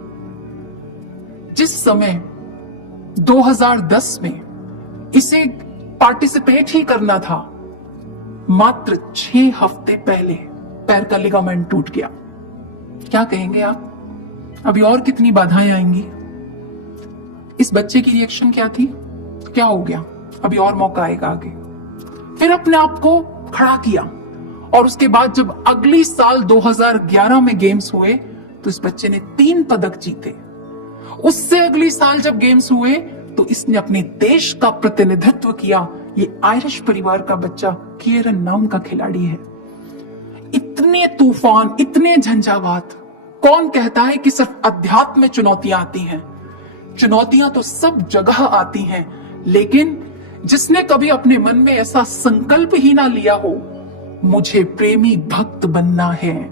जिस समय 2010 में इसे पार्टिसिपेट ही करना था, मात्र 6 हफ्ते पहले पैर का लिगामेंट टूट गया। क्या कहेंगे आप? अभी और कितनी बाधाएं आएंगी? इस बच्चे की रिएक्शन क्या थी? क्या हो गया? अभी और मौका आएगा आगे। फिर अपने आप को खड़ा किया, और उसके बाद जब अगली साल 2011 में गेम्स हुए तो इस बच्चे ने 3 पदक जीते। उससे अगली साल जब गेम्स हुए तो इसने अपने देश का प्रतिनिधित्व किया। ये आयरिश परिवार का बच्चा किएरन नाम का खिलाड़ी है। इतने तूफान, इतने झंझावात, कौन कहता है कि सिर्फ अध्यात्म में चुनौतियां आती हैं? चुनौतियां तो सब जगह आती हैं, लेकिन जिसने कभी अपने मन में ऐसा संकल्प ही ना लिया हो, मुझे प्रेमी भक्त बनना है,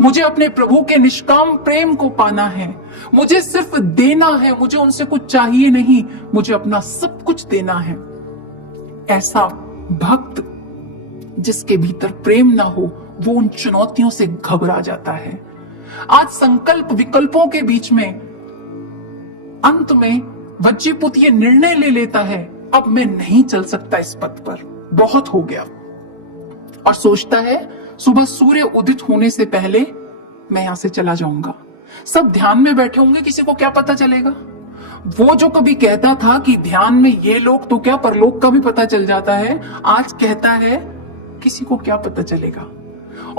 मुझे अपने प्रभु के निष्काम प्रेम को पाना है, मुझे सिर्फ देना है, मुझे उनसे कुछ चाहिए नहीं, मुझे अपना सब कुछ देना है, ऐसा भक्त जिसके भीतर प्रेम ना हो, वो उन चुनौतियों से घबरा जाता है। आज संकल्प विकल्पों के बीच में अंत में वज्जीपुत ये निर्णय ले लेता है, अब मैं नहीं चल सकता इस पथ पर, बहुत हो गया, और सोचता है सुबह सूर्य उदित होने से पहले मैं यहां से चला जाऊंगा। सब ध्यान में बैठे होंगे, किसी को क्या पता चलेगा? वो जो कभी कहता था कि ध्यान में ये लोग तो क्या, परलोक का भी पता चल जाता है, आज कहता है किसी को क्या पता चलेगा।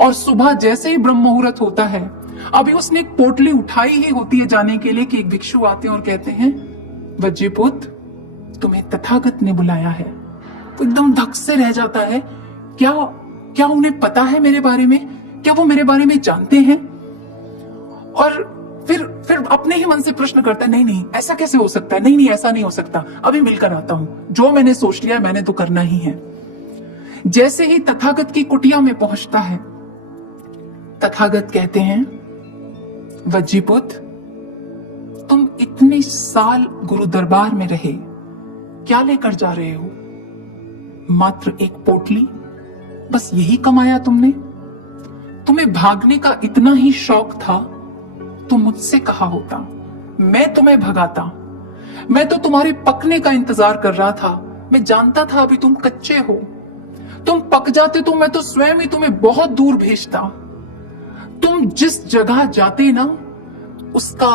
और सुबह जैसे ही ब्रह्म मुहूर्त होता है, अभी उसने एक पोटली उठाई ही होती है जाने के लिए कि एक भिक्षु आते हैं और कहते हैं, वज्जीपुत, तुम्हें तथागत ने बुलाया है। तो एकदम धक से रह जाता है, क्या उन्हें पता है मेरे बारे में? क्या वो मेरे बारे में जानते हैं? और फिर अपने ही मन से प्रश्न करता है, नहीं ऐसा कैसे हो सकता है, नहीं ऐसा नहीं हो सकता, अभी मिलकर आता हूं, जो मैंने सोच लिया मैंने तो करना ही है। जैसे ही तथागत की कुटिया में पहुंचता है, तथागत कहते हैं, वज्जीपुत, तुम इतने साल गुरु दरबार में रहे, क्या लेकर जा रहे हो? मात्र एक पोटली, बस यही कमाया तुमने? तुम्हें भागने का इतना ही शौक था तो मुझसे कहा होता, मैं तुम्हें भगाता। मैं तो तुम्हारे पकने का इंतजार कर रहा था, मैं जानता था अभी तुम कच्चे हो, तुम पक जाते तो मैं तो स्वयं ही तुम्हें बहुत दूर भेजता। तुम जिस जगह जाते ना, उसका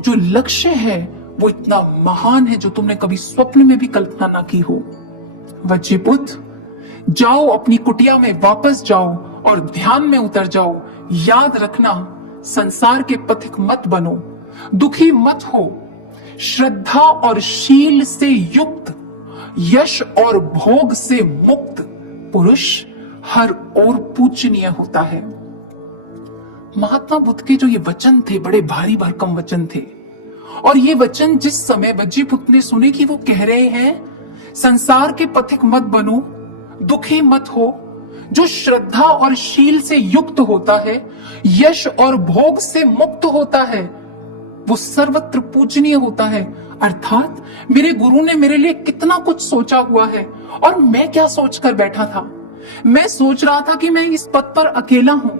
जो लक्ष्य है वो इतना महान है जो तुमने कभी स्वप्न में भी कल्पना ना की हो। वज्जीपुत, जाओ, अपनी कुटिया में वापस जाओ और ध्यान में उतर जाओ। याद रखना, संसार के पथिक मत बनो, दुखी मत हो। श्रद्धा और शील से युक्त, यश और भोग से मुक्त पुरुष हर ओर पूजनीय होता है। महात्मा बुद्ध के जो ये वचन थे, बड़े भारी भरकम वचन थे, और ये वचन जिस समय वज्जीपुत ने सुने कि वो कह रहे हैं, संसार के पथिक मत बनो, दुखी मत हो, जो श्रद्धा और शील से युक्त होता है, यश और भोग से मुक्त होता है, वो सर्वत्र पूजनीय होता है। अर्थात मेरे गुरु ने मेरे लिए कितना कुछ सोचा हुआ है, और मैं क्या सोचकर बैठा था? मैं सोच रहा था कि मैं इस पद पर अकेला हूं।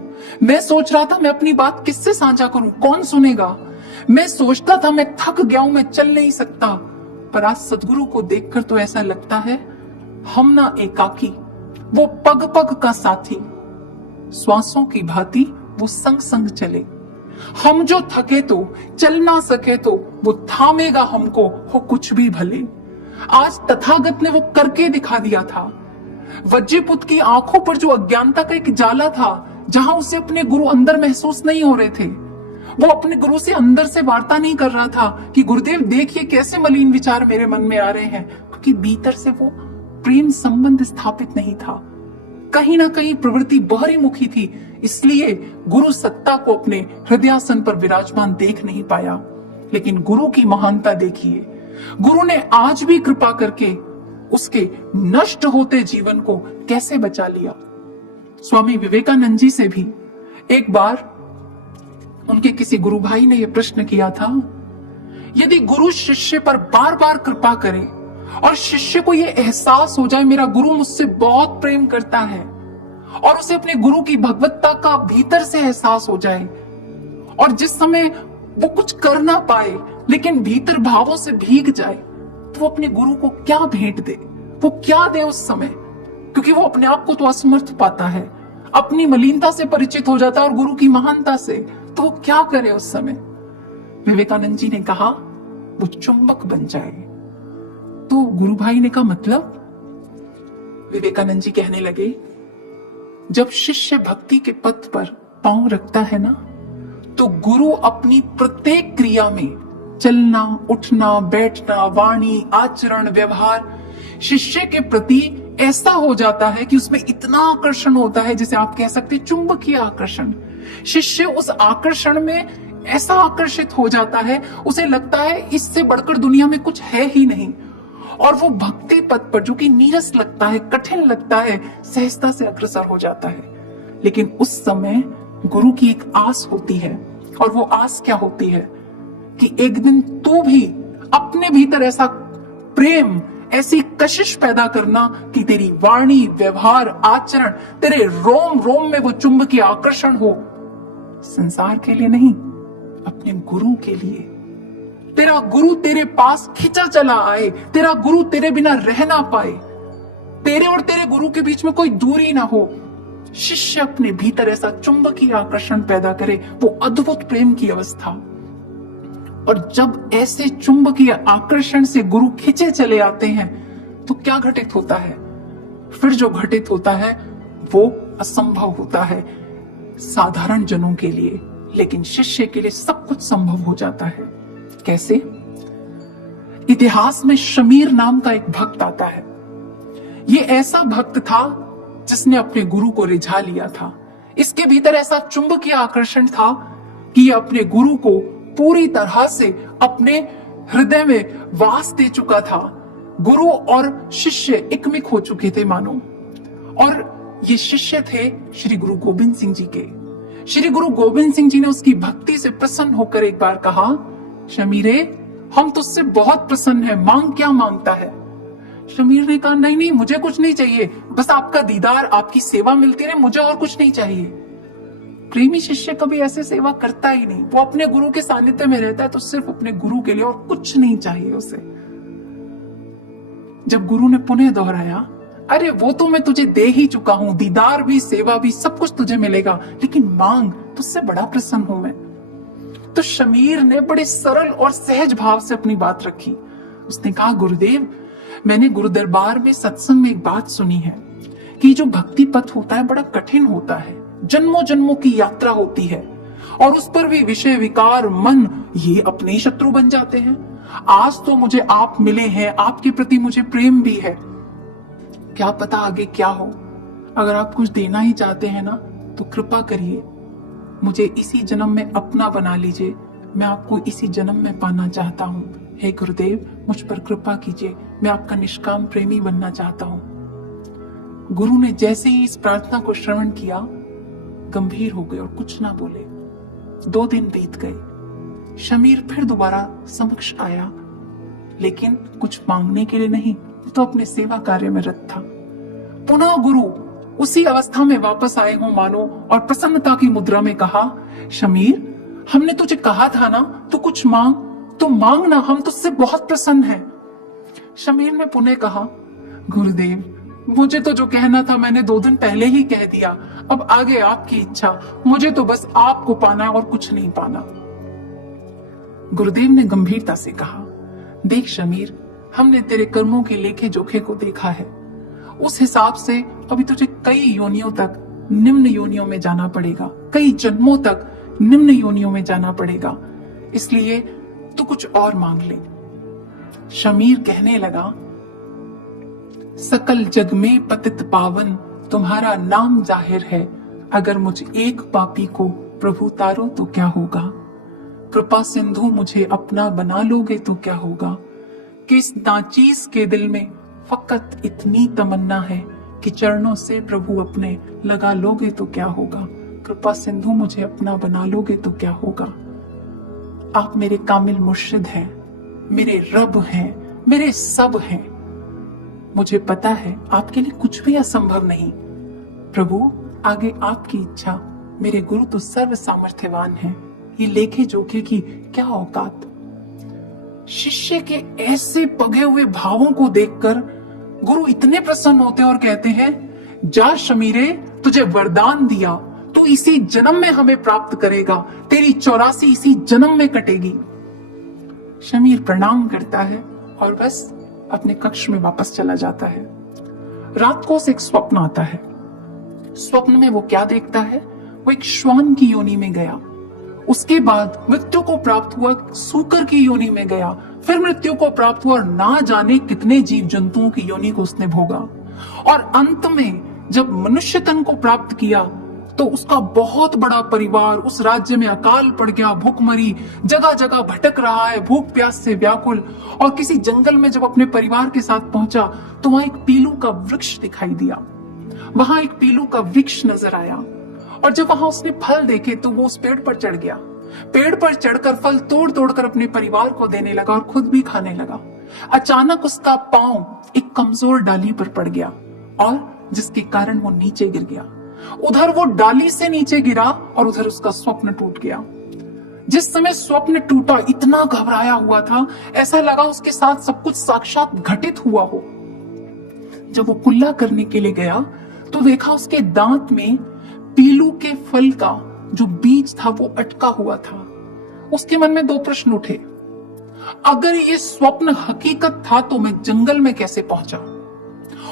मैं सोच रहा था मैं अपनी बात किससे साझा करूं, कौन सुनेगा? मैं सोचता था मैं थक गया हूं, मैं चल नहीं सकता। पर आज सदगुरु को देखकर तो ऐसा लगता है, हम ना एकाकी, वो पग पग का साथी, श्वासों की भांति वो संग संग चले। हम जो थके तो, चल ना सके तो, वो थामेगा हमको, हो कुछ भी भले। आज तथागत ने वो करके दिखा दिया था। वज्जीपुत की आंखों पर जो अज्ञानता का एक जाला था, जहां उसे अपने गुरु अंदर महसूस नहीं हो रहे थे, वो अपने गुरु से अंदर से वार्ता नहीं कर रहा था कि गुरुदेव देखिए कैसे मलिन विचार मेरे मन में आ रहे हैं, क्योंकि भीतर से वो प्रेम संबंध स्थापित नहीं था। कहीं ना कहीं प्रवृत्ति बाहरी मुखी थी, इसलिए गुरु सत्ता को अपने हृदयासन पर विराजमान देख नहीं पाया। लेकिन गुरु की महानता देखिए, गुरु ने आज भी कृपा करके उसके नष्ट होते जीवन को कैसे बचा लिया। स्वामी विवेकानंद जी से भी एक बार उनके किसी गुरु भाई ने यह प्रश्न किया था, यदि गुरु शिष्य पर बार बार कृपा करे और शिष्य को यह एहसास हो जाए मेरा गुरु मुझसे बहुत प्रेम करता है, और उसे अपने गुरु की भगवत्ता का भीतर से एहसास हो जाए, और जिस समय वो कुछ कर ना पाए लेकिन भीतर भावों से भीग जाए, तो वो अपने गुरु को क्या भेंट दे, वो क्या दे उस समय, क्योंकि वो अपने आप को तो असमर्थ पाता है, अपनी मलिनता से परिचित हो जाता है और गुरु की महानता से, तो वो क्या करे उस समय। विवेकानंद जी ने कहा वो चुंबक बन जाए। तो गुरु भाई ने कहा मतलब? विवेकानंद जी कहने लगे जब शिष्य भक्ति के पथ पर पांव रखता है ना, तो गुरु अपनी प्रत्येक क्रिया में, चलना, उठना, बैठना, वाणी, आचरण, व्यवहार, शिष्य के प्रति ऐसा हो जाता है कि उसमें इतना आकर्षण होता है, जैसे आप कह सकते हैं चुंबकीय आकर्षण। शिष्य उस आकर्षण में ऐसा आकर्षित हो जाता है, उसे लगता है इससे बढ़कर दुनिया में कुछ है ही नहीं, और वो भक्ति पथ पर जो कि नीरस लगता है, कठिन लगता है, सहजता से अग्रसर हो जाता है। लेकिन उस समय गुरु की एक आस होती है, और वो आस क्या होती है कि एक दिन तू भी अपने भीतर ऐसा प्रेम, ऐसी कशिश पैदा करना कि तेरी वाणी, व्यवहार, आचरण, तेरे रोम रोम में वो चुंबकीय आकर्षण हो, संसार के लिए नहीं, अपने गुरु के लिए। तेरा गुरु तेरे पास खिंचा चला आए, तेरा गुरु तेरे बिना रह ना पाए, तेरे और तेरे गुरु के बीच में कोई दूरी ना हो। शिष्य अपने भीतर ऐसा चुंबकीय आकर्षण पैदा करे, वो अद्भुत प्रेम की अवस्था। और जब ऐसे चुंबकीय आकर्षण से गुरु खिंचे चले आते हैं, तो क्या घटित होता है? फिर जो घटित होता है वो असंभव होता है साधारण जनों के लिए, लेकिन शिष्य के लिए सब कुछ संभव हो जाता है। कैसे? इतिहास में शमीर नाम का एक भक्त आता है। ये ऐसा भक्त था जिसने अपने गुरु को रिझा लिया था। इसके भीतर ऐसा चुंबकीय आकर्षण था कि ये अपने गुरु को पूरी तरह से अपने हृदय में वास दे चुका था। गुरु और शिष्य एकमिक हो चुके थे मानो। और ये शिष्य थे श्री गुरु गोविंद सिंह जी के। श्री गुरु गोविंद सिंह जी ने उसकी भक्ति से प्रसन्न होकर एक बार कहा, शमीरे, हम तुझसे बहुत प्रसन्न हैं, मांग क्या मांगता है? शमीर ने कहा, नहीं नहीं, मुझे कुछ नहीं चाहिए, बस आपका दीदार, आपकी सेवा मिलती रहे, मुझे और कुछ नहीं चाहिए। प्रेमी शिष्य कभी ऐसे सेवा करता ही नहीं, वो अपने गुरु के सानिध्य में रहता है तो सिर्फ अपने गुरु के लिए, और कुछ नहीं चाहिए उसे। जब गुरु ने पुनः दोहराया, अरे वो तो मैं तुझे दे ही चुका हूं, दीदार भी, सेवा भी, सब कुछ तुझे मिलेगा, लेकिन मांग, तुझसे बड़ा प्रसन्न हूं मैं। तो शमीर ने बड़े सरल और सहज भाव से अपनी बात रखी। उसने कहा, गुरुदेव, मैंने गुरु दरबार में सत्संग में एक बात सुनी है कि जो भक्ति पथ होता है बड़ा कठिन होता है, जन्मों जन्मों की यात्रा होती है, और उस पर भी विषय, विकार, मन, ये अपने शत्रु बन जाते हैं। आज तो मुझे आप मिले हैं, आपके प्रति मुझे प्रेम भी है, क्या पता आगे क्या हो। अगर आप कुछ देना ही चाहते हैं ना, तो कृपा करिए, मुझे इसी जन्म में अपना बना लीजिए, मैं आपको इसी जन्म में पाना चाहता हूँ। हे गुरुदेव, मुझ पर कृपा कीजिए, मैं आपका निष्काम प्रेमी बनना चाहता हूँ। गुरु ने जैसे ही इस प्रार्थना को श्रवण किया, गंभीर हो गए और कुछ ना बोले। 2 दिन बीत गए। शमीर फिर दोबारा समक्ष आया, लेकिन कुछ मांगने के लिए नहीं, तो अपने सेवा कार्य में रत था। पुनः गुरु उसी अवस्था में वापस आए हो मानो, और प्रसन्नता की मुद्रा में कहा, शमीर, हमने तुझे कहा था ना, तू कुछ मांग, तो मांगना, हम तुझसे बहुत प्रसन्न हैं। शमीर ने पुनः कहा, गुरुदेव, मुझे तो जो कहना था मैंने 2 दिन पहले ही कह दिया, अब आगे आपकी इच्छा, मुझे तो बस आपको पाना है और कुछ नहीं पाना। गुरुदेव ने गंभीरता से कहा, देख शमीर, हमने तेरे कर्मों के लेखे जोखे को देखा है, उस हिसाब से अभी तुझे कई योनियों तक, निम्न योनियों में जाना पड़ेगा, कई जन्मों तक निम्न योनियों में जाना पड़ेगा, इसलिए तू कुछ और मांग ले। शमीर कहने लगा, सकल जग में पतित पावन तुम्हारा नाम जाहिर है, अगर मुझ एक पापी को प्रभु तारो तो क्या होगा? कृपा सिंधु मुझे अपना बना लोगे तो क्या होगा? किस नाचीज के दिल में फकत इतनी तमन्ना है कि चरणों से प्रभु अपने लगा लोगे तो क्या होगा? कृपा सिंधु मुझे अपना बना लोगे तो क्या होगा? आप मेरे कामिल मुर्शिद हैं, मेरे रब हैं, मेरे सब हैं। मुझे पता है आपके लिए कुछ भी असंभव नहीं। प्रभु, आगे आपकी इच्छा। मेरे गुरु तो सर्व सामर्थ्यवान हैं, ये लेखे जोखे की क्या औकात। शिष्य के ऐसे पगे हुए भावों को देखकर गुरु इतने प्रसन्न होते और कहते हैं, जा शमीरे, तुझे वरदान दिया, तू इसी जन्म में हमें प्राप्त करेगा, तेरी 84 इसी जन्म में कटेगी। शमीर प्रणाम करता है और बस अपने कक्ष में वापस चला जाता है। रात को उसे एक स्वप्न आता है। स्वप्न में वो क्या देखता है? वो एक श्वान की योनि में गया, उसके बाद मृत्यु को प्राप्त हुआ सूकर की योनि में गया, फिर मृत्यु को प्राप्त हुआ और ना जाने कितने जीव जंतुओं की योनि को उसने भोगा, और अंत में जब मनुष्य तन को प्राप्त किया तो उसका बहुत बड़ा परिवार उस राज्य में अकाल पड़ गया, भूखमरी, जगह जगह भटक रहा है, भूख प्यास से व्याकुल। और किसी जंगल में जब अपने परिवार के साथ पहुंचा तो वहां एक पीलू का वृक्ष दिखाई दिया, वहां एक पीलू का वृक्ष नजर आया, और जब वहां उसने फल देखे तो वो उस पेड़ पर चढ़ गया। पेड़ पर चढ़कर फल तोड़ तोड़कर अपने परिवार को देने लगा और खुद भी खाने लगा। अचानक उसका पांव एक कमजोर डाली पर पड़ गया और जिसके कारण वो नीचे गिर गया। उधर वो डाली से नीचे गिरा और उधर उसका स्वप्न टूट गया। जिस समय स्वप्न टूटा इतना घबराया हुआ था, ऐसा लगा उसके साथ सब कुछ साक्षात घटित हुआ हो। जब वो कुल्ला करने के लिए गया तो देखा उसके दांत में पीलू के फल का जो बीज था वो अटका हुआ था। उसके मन में दो प्रश्न उठे। अगर ये स्वप्न हकीकत था तो मैं जंगल में कैसे पहुंचा,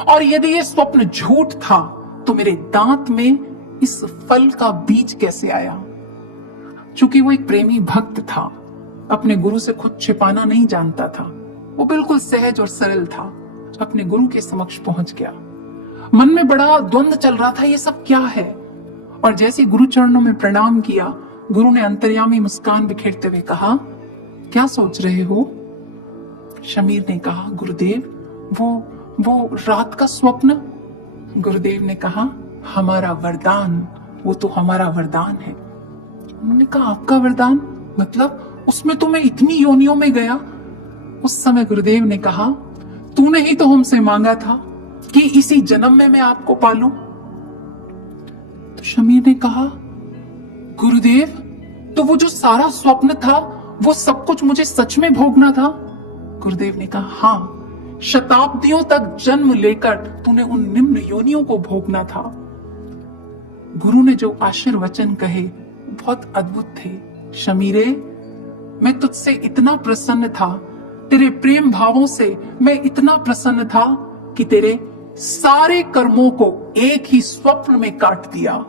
और यदि ये स्वप्न झूठ था तो मेरे दांत में इस फल का बीज कैसे आया। चूंकि वो एक प्रेमी भक्त था, अपने गुरु से खुद छिपाना नहीं जानता था, वो बिल्कुल सहज और सरल था, अपने गुरु के समक्ष पहुंच गया। मन में बड़ा द्वंद्व चल रहा था, ये सब क्या है। और जैसे गुरु चरणों में प्रणाम किया, गुरु ने अंतर्यामी मुस्कान बिखेरते हुए कहा, क्या सोच रहे हो? शमीर ने कहा, गुरुदेव, वो रात का स्वप्न। गुरुदेव ने कहा, हमारा वरदान, वो तो हमारा वरदान है। उन्होंने कहा, आपका वरदान मतलब? उसमें तो मैं इतनी योनियों में गया। उस समय गुरुदेव ने कहा, तूने ही तो हमसे मांगा था कि इसी जन्म में मैं आपको पालूं। तो शमीर ने कहा, गुरुदेव, तो वो जो सारा स्वप्न था वो सब कुछ मुझे सच में भोगना था? गुरुदेव ने कहा, हाँ, शताब्दियों तक जन्म लेकर तूने उन निम्न योनियों को भोगना था। गुरु ने जो आशीर्वचन कहे बहुत अद्भुत थे। शमीरे, मैं तुझसे इतना प्रसन्न था, तेरे प्रेम भावों से मैं इतना प्रसन्न था कि तेरे सारे कर्मों को एक ही स्वप्न में काट दिया।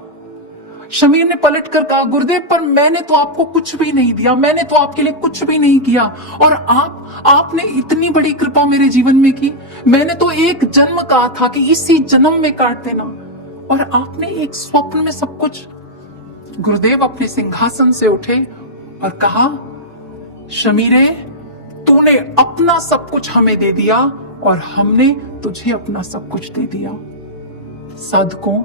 शमीर ने पलटकर कहा, गुरुदेव, पर मैंने तो आपको कुछ भी नहीं दिया, मैंने तो आपके लिए कुछ भी नहीं किया, और आपने इतनी बड़ी कृपा मेरे जीवन में की। मैंने तो एक जन्म कहा था कि इसी जन्म में काट देना, और आपने एक स्वप्न में सब कुछ। गुरुदेव अपने सिंहासन से उठे और कहा, शमीरे, तूने अपना सब कुछ हमें दे दिया और हमने तुझे अपना सब कुछ दे दिया। साधकों,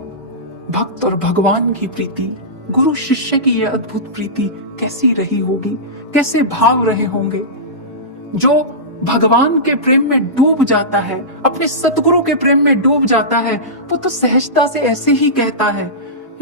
भक्त और भगवान की प्रीति, गुरु शिष्य की यह अद्भुत प्रीति कैसी रही होगी, कैसे भाव रहे होंगे। जो भगवान के प्रेम में डूब जाता है, अपने सतगुरु के प्रेम में डूब जाता है, वो तो सहजता से ऐसे ही कहता है,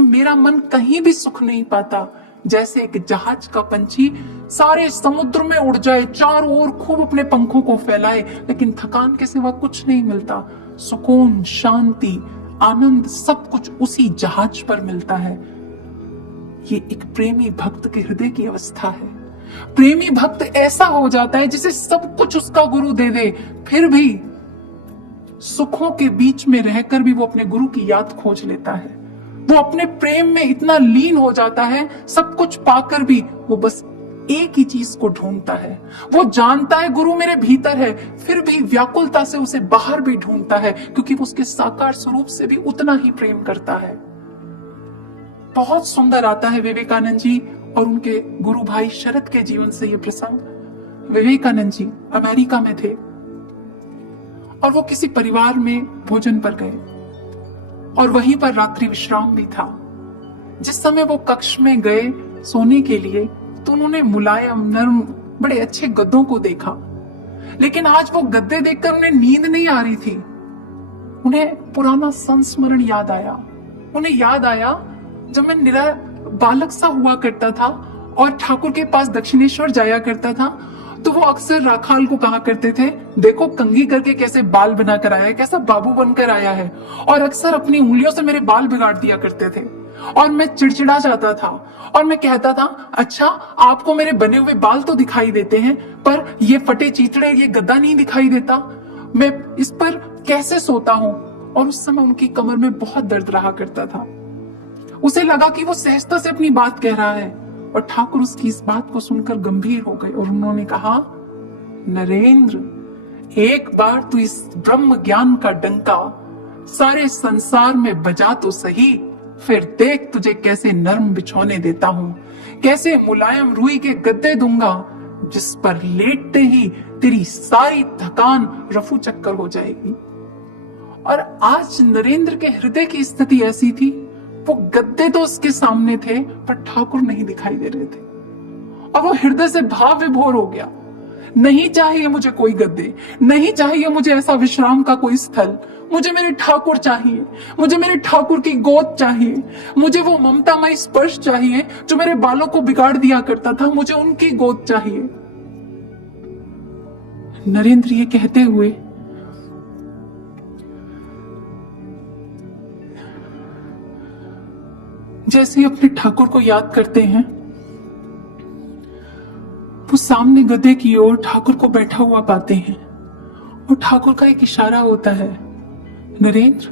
मेरा मन कहीं भी सुख नहीं पाता। जैसे एक जहाज का पंछी सारे समुद्र में उड़ जाए, चारों ओर खूब अपने पंखों को फैलाए, लेकिन थकान के सिवा कुछ नहीं मिलता। सुकून, शांति, आनंद सब कुछ उसी जहाज पर मिलता है। ये एक प्रेमी भक्त के हृदय की अवस्था है। प्रेमी भक्त ऐसा हो जाता है जिसे सब कुछ उसका गुरु दे दे, फिर भी सुखों के बीच में रहकर भी वो अपने गुरु की याद खोज लेता है। वो अपने प्रेम में इतना लीन हो जाता है, सब कुछ पाकर भी वो बस एक ही चीज को ढूंढता है। वो जानता है गुरु मेरे भीतर है, फिर भी व्याकुलता से उसे बाहर भी ढूंढता है, क्योंकि वो उसके साकार स्वरूप से भी उतना ही प्रेम करता है। बहुत सुंदर आता है विवेकानंद जी और उनके गुरु भाई शरद के जीवन से यह प्रसंग। विवेकानंद जी अमेरिका में थे और वो किसी परिवार में भोजन पर गए और वहीं पर रात्रि विश्राम भी था। जिस समय वो कक्ष में गए सोने के लिए तो उन्होंने मुलायम, नर्म, बड़े अच्छे गद्दों को देखा, लेकिन आज वो गद्दे देखकर उन्हें नींद नहीं आ रही थी। उन्हें पुराना संस्मरण याद आया। उन्हें याद आया जब मैं निरा बालक सा हुआ करता था और ठाकुर के पास दक्षिणेश्वर जाया करता था, तो वो अक्सर राखाल को कहा करते थे, देखो कंघी करके कैसे बाल बनाकर आया है, कैसा बाबू बनकर आया है। और अक्सर अपनी उंगलियों से मेरे बाल बिगाड़ दिया करते थे और मैं चिड़चिड़ा जाता था और मैं कहता था, अच्छा आपको मेरे बने हुए बाल तो दिखाई देते हैं, पर ये फटे चीथड़े, ये गद्दा नहीं दिखाई देता, मैं इस पर कैसे सोता हूं। और उस समय उनकी कमर में बहुत दर्द रहा करता था। उसे लगा कि वो सहजता से अपनी बात कह रहा है और ठाकुर उसकी इस बात को सुनकर गंभीर हो गए और उन्होंने कहा, नरेंद्र, एक बार तू इस ब्रह्म ज्ञान का डंका सारे संसार में बजा तो सही, फिर देख तुझे कैसे नर्म बिछौने देता हूं, कैसे मुलायम रुई के गद्दे दूंगा, जिस पर लेटते ही तेरी सारी थकान रफू चक्कर हो जाएगी। और आज नरेंद्र के हृदय की स्थिति ऐसी थी, वो गद्दे तो उसके सामने थे पर ठाकुर नहीं दिखाई दे रहे थे और वो हृदय से भाव विभोर हो गया। नहीं चाहिए मुझे कोई गद्दे, नहीं चाहिए मुझे ऐसा विश्राम का कोई स्थल, मुझे मेरे ठाकुर चाहिए, मुझे मेरे ठाकुर की गोद चाहिए, मुझे वो ममतामय स्पर्श चाहिए जो मेरे बालों को बिगाड़ दिया करता था, मुझे उनकी गोद चाहिए। नरेंद्र ये कहते हुए जैसे ही अपने ठाकुर को याद करते हैं, वो सामने गधे की ओर ठाकुर को बैठा हुआ पाते हैं और ठाकुर का एक इशारा होता है, नरेंद्र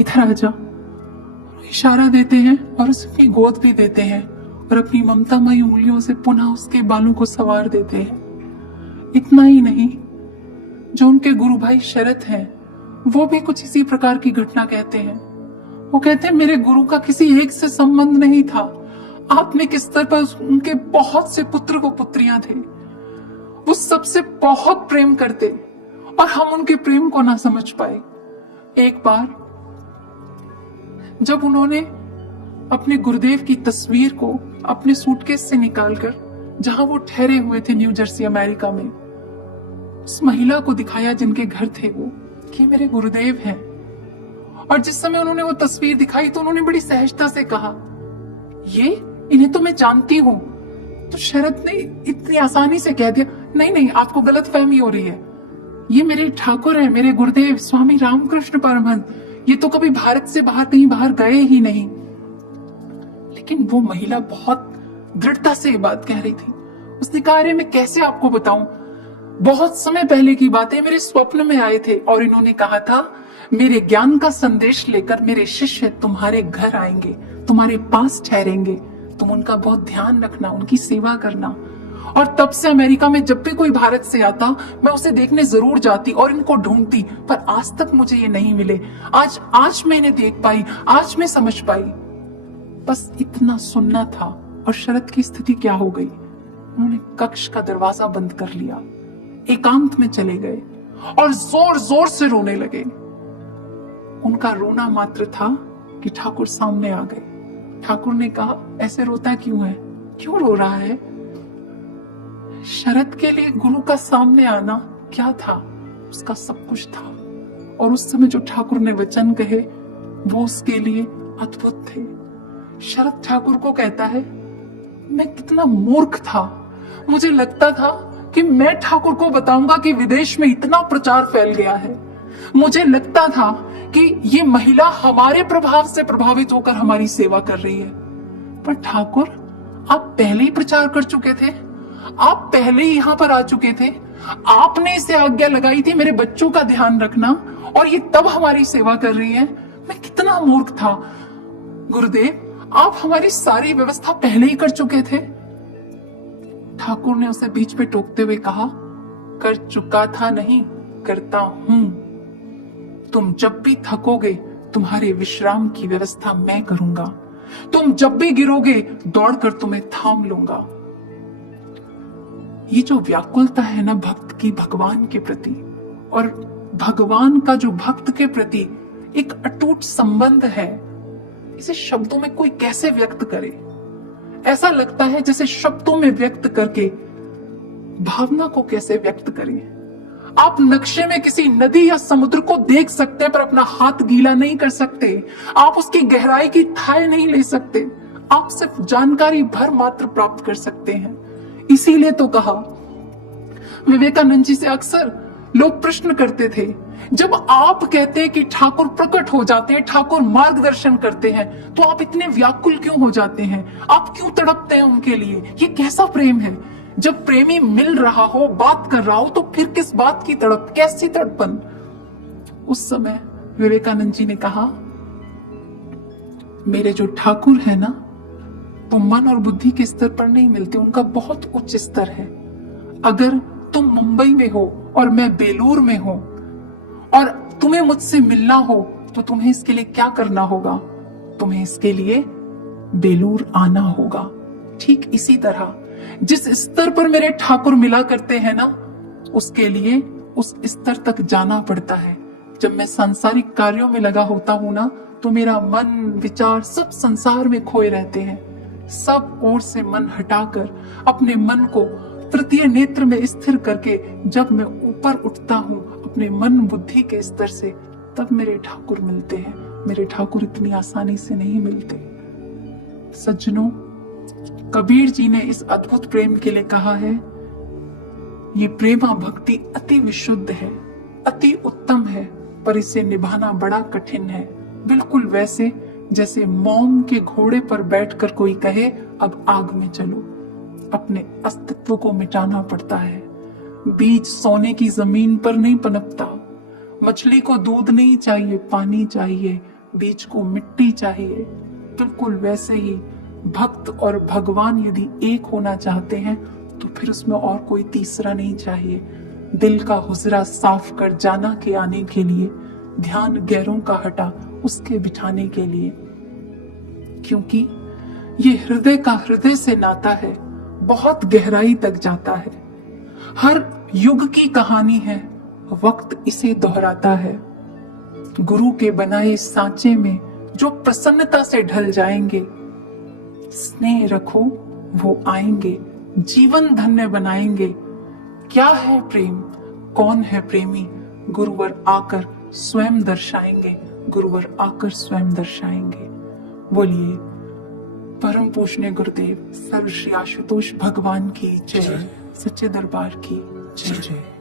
इधर आ जा। इशारा देते हैं और उसे अपनी गोद भी देते हैं और अपनी ममतामयी उंगलियों से पुनः उसके बालों को संवार देते हैं। इतना ही नहीं, जो उनके गुरु भाई शरत हैं, वो भी कुछ इसी प्रकार की घटना कहते हैं। वो कहते हैं, मेरे गुरु का किसी एक से संबंध नहीं था, आत्मिक स्तर पर उनके बहुत से पुत्र व पुत्रियां थे, वो सबसे बहुत प्रेम करते और हम उनके प्रेम को ना समझ पाए। एक बार जब उन्होंने अपने गुरुदेव की तस्वीर को अपने सूटकेस से निकालकर, जहां वो ठहरे हुए थे न्यू जर्सी अमेरिका में, उस महिला को दिखाया जिनके घर थे वो, कि मेरे गुरुदेव हैं। और जिस समय उन्होंने वो तस्वीर दिखाई तो उन्होंने बड़ी सहजता से कहा, ये इन्हें तो मैं जानती हूं। तो शरद ने इतनी आसानी से कह दिया, नहीं नहीं, आपको गलतफहमी हो रही है, ये मेरे ठाकुर हैं, मेरे गुरुदेव स्वामी रामकृष्ण परमहंस, ये तो कभी भारत से बाहर कहीं बाहर गए ही नहीं। लेकिन वो महिला बहुत दृढ़ता से ये बात कह रही थी। उसने कहा, अरे मैं कैसे आपको बताऊं, बहुत समय पहले की बातें, मेरे स्वप्न में आए थे और इन्होंने कहा था, मेरे ज्ञान का संदेश लेकर मेरे शिष्य तुम्हारे घर आएंगे, तुम्हारे पास ठहरेंगे, तुम उनका बहुत ध्यान रखना, उनकी सेवा करना। और तब से अमेरिका में जब भी कोई भारत से आता, मैं उसे देखने जरूर जाती और इनको ढूंढती, पर आज तक मुझे ये नहीं मिले। आज मैं इन्हें देख पाई, आज मैं समझ पाई। बस इतना सुनना था और शरद की स्थिति क्या हो गई। उन्होंने कक्ष का दरवाजा बंद कर लिया, एकांत में चले गए और जोर जोर से रोने लगे। उनका रोना मात्र था कि ठाकुर सामने आ गए। ठाकुर ने कहा, ऐसे रोता क्यों है, क्यों रो रहा है? शरद के लिए गुरु का सामने आना क्या था? उसका सब कुछ था। और उस समय जो ठाकुर ने वचन कहे वो उसके लिए अद्भुत थे। शरद ठाकुर को कहता है, मैं कितना मूर्ख था, मुझे लगता था कि मैं ठाकुर को बताऊंगा कि विदेश में इतना प्रचार फैल गया है। मुझे लगता था कि ये महिला हमारे प्रभाव से प्रभावित होकर हमारी सेवा कर रही है। पर ठाकुर, आप पहले ही प्रचार कर चुके थे, आप पहले ही यहां पर आ चुके थे, आपने इसे आज्ञा लगाई थी मेरे बच्चों का ध्यान रखना, और ये तब हमारी सेवा कर रही है। मैं कितना मूर्ख था। गुरुदेव, आप हमारी सारी व्यवस्था पहले ही कर चुके थे। ठाकुर ने उसे बीच में टोकते हुए कहा, कर चुका था नहीं, करता हूं। तुम जब भी थकोगे, तुम्हारे विश्राम की व्यवस्था मैं करूंगा। तुम जब भी गिरोगे, दौड़कर तुम्हें थाम लूंगा। ये जो व्याकुलता है ना भक्त की भगवान के प्रति, और भगवान का जो भक्त के प्रति एक अटूट संबंध है, इसे शब्दों में कोई कैसे व्यक्त करे? ऐसा लगता है जैसे शब्दों में व्यक्त करके भावना को कैसे व्यक्त करें। आप नक्शे में किसी नदी या समुद्र को देख सकते हैं पर अपना हाथ गीला नहीं कर सकते। आप उसकी गहराई की थाह नहीं ले सकते। आप सिर्फ जानकारी भर मात्र प्राप्त कर सकते हैं। इसीलिए तो कहा, विवेकानंद जी से अक्सर लोग प्रश्न करते थे, जब आप कहते हैं कि ठाकुर प्रकट हो जाते हैं, ठाकुर मार्गदर्शन करते हैं, तो आप इतने व्याकुल क्यों हो जाते हैं? आप क्यों तड़पते हैं उनके लिए? ये कैसा प्रेम है? जब प्रेमी मिल रहा हो, बात कर रहा हो, तो फिर किस बात की तड़प, कैसी तड़पन? उस समय विवेकानंद जी ने कहा, मेरे जो ठाकुर है ना, तो मन और बुद्धि के स्तर पर नहीं मिलते, उनका बहुत उच्च स्तर है। अगर तुम मुंबई में हो और मैं बेलूर में हूं और तुम्हें मुझसे मिलना हो, तो तुम्हें इसके लिए क्या करना होगा? तुम्हें इसके लिए बेलूर आना होगा। ठीक इसी तरह जिस स्तर पर मेरे ठाकुर मिला करते हैं ना, उसके लिए उस स्तर तक जाना पड़ता है। जब मैं सांसारिक कार्यों में लगा होता हूं ना, तो मेरा मन विचार सब संसार में खोए रहते हैं। सब ओर से मन हटाकर अपने मन को तृतीय नेत्र में स्थिर करके जब मैं ऊपर उठता हूं अपने मन बुद्धि के स्तर से, तब मेरे ठाकुर मिलते हैं। मेरे ठाकुर इतनी आसानी से नहीं मिलते। सज्जनों, कबीर जी ने इस अद्भुत प्रेम के लिए कहा है, ये प्रेमा भक्ति अति विशुद्ध है, अति उत्तम है, पर इसे निभाना बड़ा कठिन है। बिल्कुल वैसे जैसे मोम के घोड़े पर बैठकर कोई कहे, अब आग में चलो। अपने अस्तित्व को मिटाना पड़ता है। बीज सोने की जमीन पर नहीं पनपता। मछली को दूध नहीं चाहिए, पानी चाहिए। बीज को मिट्टी चाहिए। बिल्कुल वैसे ही भक्त और भगवान यदि एक होना चाहते हैं, तो फिर उसमें और कोई तीसरा नहीं चाहिए। दिल का हुजरा साफ कर जाना के आने के लिए, ध्यान गैरों का हटा उसके बिठाने के लिए। क्योंकि ये हृदय का हृदय से नाता है, बहुत गहराई तक जाता है। हर युग की कहानी है, वक्त इसे दोहराता है। गुरु के बनाए सांचे में जो प्रसन्नता से ढल जाएंगे, स्नेह रखो वो आएंगे, जीवन धन्य बनाएंगे। क्या है प्रेम, कौन है प्रेमी, गुरुवर आकर स्वयं दर्शाएंगे, गुरुवर आकर स्वयं दर्शाएंगे। बोलिए परम पूजनीय गुरुदेव सर्व श्री आशुतोष भगवान की जय, सच्चे दरबार की जय जय।